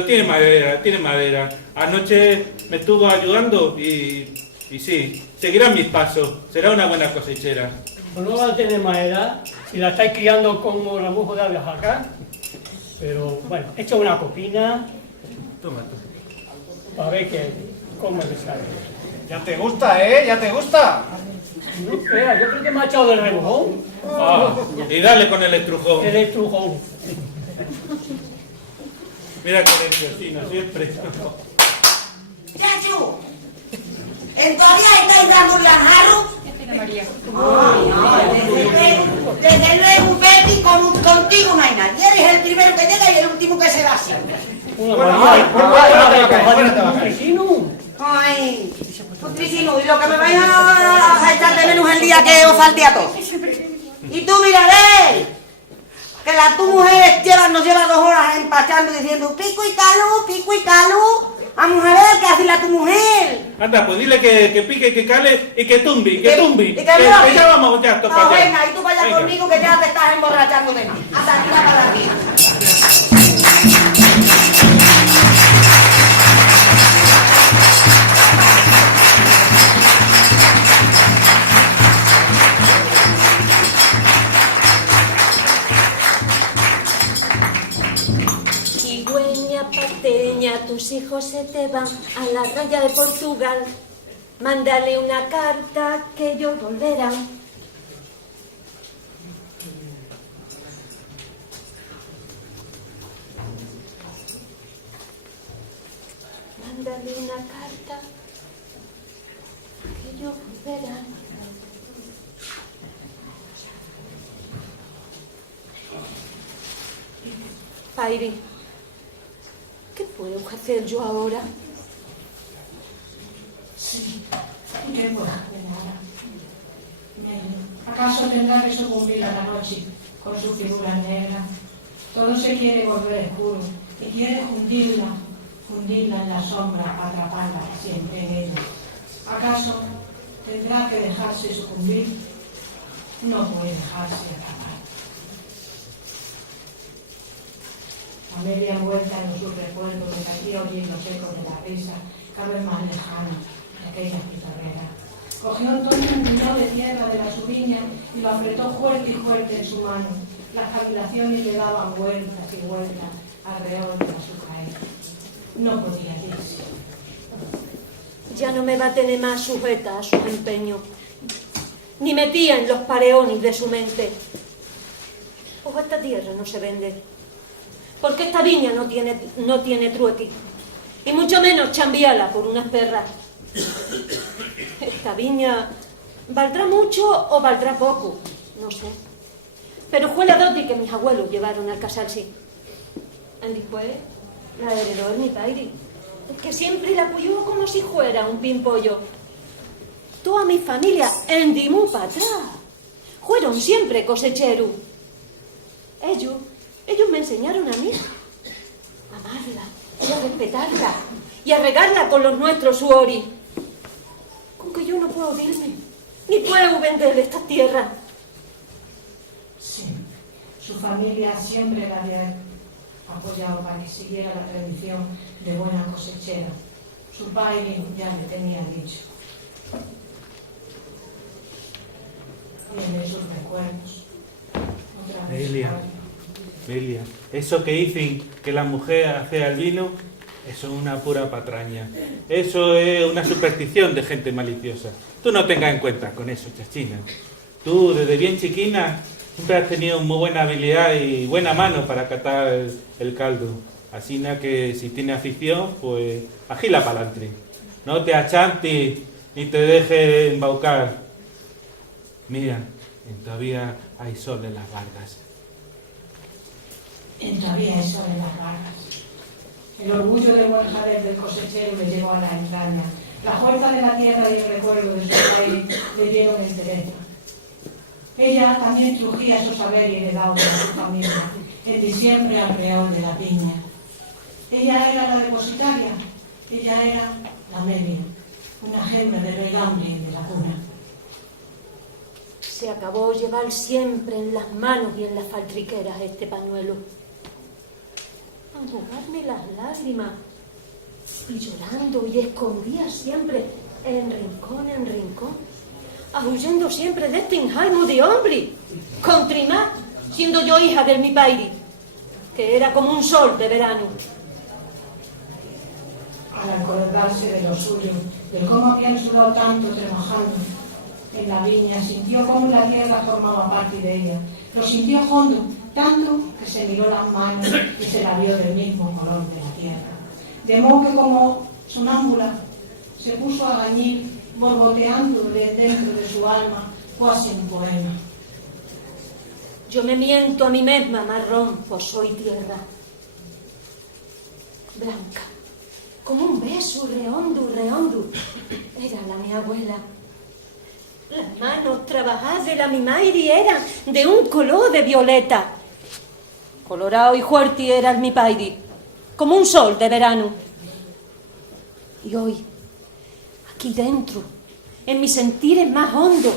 tiene madera. Anoche me estuvo ayudando y sí, seguirá mis pasos, será una buena cosechera. Pues no va a tener más edad si la estáis criando como la mujer de Oaxaca. Pero bueno, he hecho una copina Toma, toma. para ver cómo me sale. Ya te gusta, ¿eh? Ya te gusta. No espera, yo creo que me ha echado del rebujón. Ah, y dale con el estrujón. El estrujón. Mira qué nerviosino siempre. ¡Chachu! ¿En todavía estáis dando la jarro? Desde luego, Betty, contigo no hay nadie. Eres el primero que llega y el último que se va siempre. Ay, putricino, y lo que me vais a echar de menos el día que os falte a todos. Y tú miraré que tu mujer nos lleva 2 horas empachando diciendo pico y calú. Vamos a ver qué hace tu mujer. Anda, pues dile que pique, que cale y que tumbi, que tumbi. Y que ya vamos, ya, toca ya. Venga, y tú vaya Venga. conmigo que ya te estás emborrachando de más. Anda, tira para arriba. Cigüeña pateña, tus hijos se te van a la raya de Portugal. Mándale una carta que ellos volverán. Mándale una carta que ellos volverán. Pairi, ¿qué puedo hacer yo ahora? Sí, ¿qué puedo hacer ahora? ¿Acaso tendrá que sucumbir a la noche con su figura negra? Todo se quiere volver oscuro y quiere fundirla en la sombra para atraparla siempre en ella. ¿Acaso tendrá que dejarse sucumbir, no puede dejarse atrapar. Amelia, envuelta en sus recuerdos, de hacía oír los ecos de la risa, cada vez más lejana de aquella pizarrera. Cogió entonces un puñado de tierra de la subiña y lo apretó fuerte y fuerte en su mano. Las cavilaciones le daban vueltas y vueltas alrededor de su caer. No podía irse. Ya no me va a tener más sujeta a sus empeños, ni metía en los pareones de su mente. Pues esta tierra no se vende, porque esta viña no tiene trueque, y mucho menos chambiala por unas perras. Esta viña valdrá mucho o valdrá poco, no sé. Pero fue la dote que mis abuelos llevaron al casarse. Y después la heredó mi padre, que siempre la apoyó como si fuera un pimpollo. Toda mi familia en Dimú para atrás fueron siempre cosecheros. Ellos me enseñaron a mí a amarla y a respetarla y a regarla con los nuestros suori. Con que yo no puedo irme, ni puedo vender estas tierras. Sí, su familia siempre la había apoyado para que siguiera la tradición de buena cosechera. Su padre ya le tenía dicho. Vienen sus recuerdos. Otra vez Belia, eso que dicen que la mujer hace al vino, eso es una pura patraña. Eso es una superstición de gente maliciosa. Tú no tengas en cuenta con eso, chachina. Tú, desde bien chiquina, siempre has tenido muy buena habilidad y buena mano para catar el caldo. Así que si tienes afición, pues agila para adelante. No te achantes ni te dejes embaucar. Mira, todavía hay sol en las bardas. Todavía hay sol en las bardas. El orgullo del buen jader del cosechero le llegó a la entraña. La fuerza de la tierra y el recuerdo de su padre le dieron entereza. Ella también trujía su saber y heredado de su familia, en diciembre alrededor de la piña. Ella era la depositaria, ella era la Amelia, una gema de regambre de la cuna. Se acabó llevar siempre en las manos y en las faltriqueras este pañuelo. Enjugarme las lágrimas, y llorando y escondía siempre en rincón, ahuyendo siempre de este injalmo de hombre, contrimá, siendo yo hija del mi pairi, que era como un sol de verano. Al acordarse de lo suyo, de cómo habían sudado tanto trabajando en la viña, sintió como la tierra formaba parte de ella. Lo sintió hondo, tanto que se miró las manos y se la vio del mismo color de la tierra. De modo que como sonámbula se puso a gañir, borboteando de dentro de su alma, cuasi un poema. Yo me miento a mí misma, marrón, pues soy tierra. Blanca, como un beso rehondo, era la mi abuela. Las manos trabajadas de la mi mairi eran de un color de violeta. Colorado y fuerte era el mi pairi, como un sol de verano. Y hoy, aquí dentro, en mis sentires más hondos,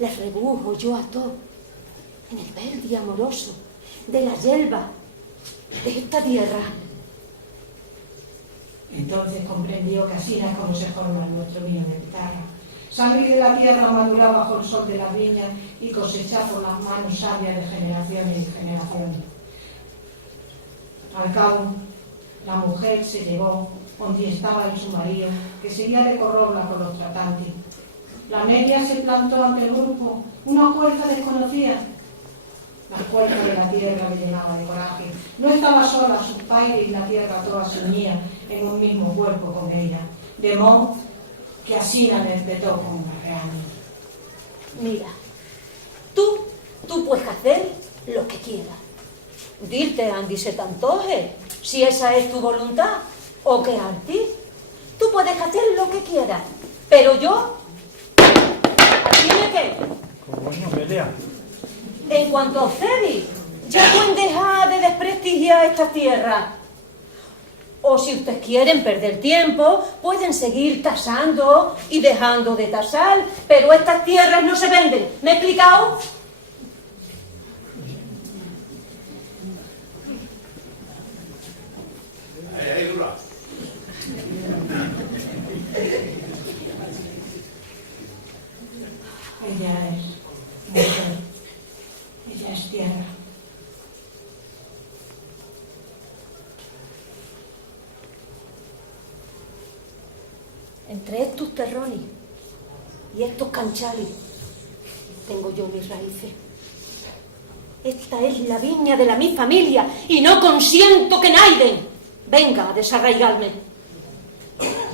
les rebujo yo a todo, en el verde amoroso de la hierba de esta tierra. Entonces comprendió que así era como se forma nuestro vino de guitarra. Sangre de la tierra madura bajo el sol de la viña y cosecha por las manos sabias de generaciones y generaciones. Al cabo, la mujer se llevó donde estaba su marido, que seguía de corrobla con los tratantes. La Amelia se plantó ante el grupo, una fuerza desconocida. La fuerza de la tierra le llenaba de coraje. No estaba sola, su padre y la tierra toda se unían en un mismo cuerpo con ella. De modo que así la respetó como una real. Mira, tú puedes hacer lo que quieras. Dirte, Andy, se te antoje, si esa es tu voluntad, o que a ti. Tú puedes hacer lo que quieras, pero yo, aquí me quedo. Coño, Belia. En cuanto a ustedes, ya pueden dejar de desprestigiar esta tierra. O si ustedes quieren perder tiempo, pueden seguir tasando y dejando de tasar, pero estas tierras no se venden. ¿Me he explicado? Ella es mujer, ella es tierra. Entre estos terrones y estos canchales tengo yo mis raíces. Esta es la viña de la mi familia y no consiento que nadie venga a desarraigarme.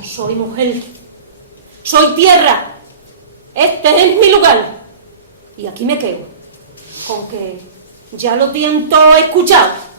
Soy mujer, soy tierra, este es mi lugar y aquí me quedo, con que ya lo tiento escuchado.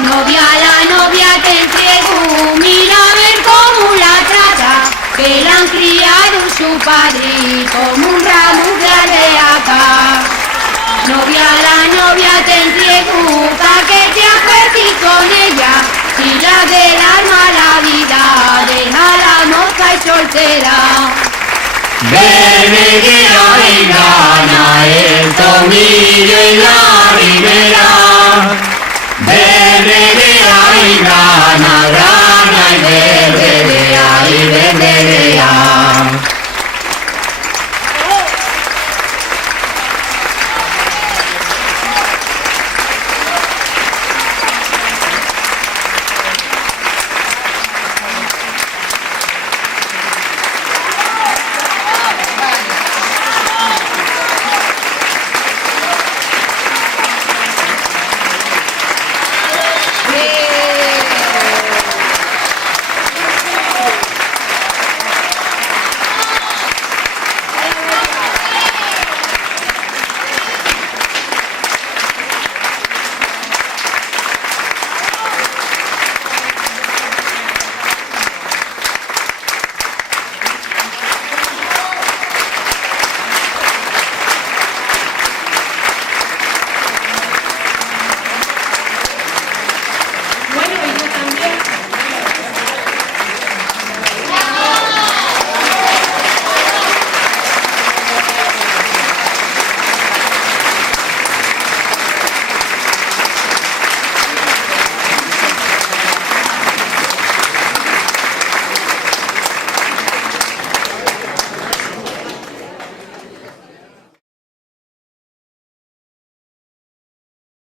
Novia, la novia te entrego, mira a ver cómo la trata, que la han criado su padre como un ramo de albehaca. Novia, la novia te entrego, pa' que te acuerdes con ella, si la del alma la vida, deja la moza y soltera. Bebe que no engana el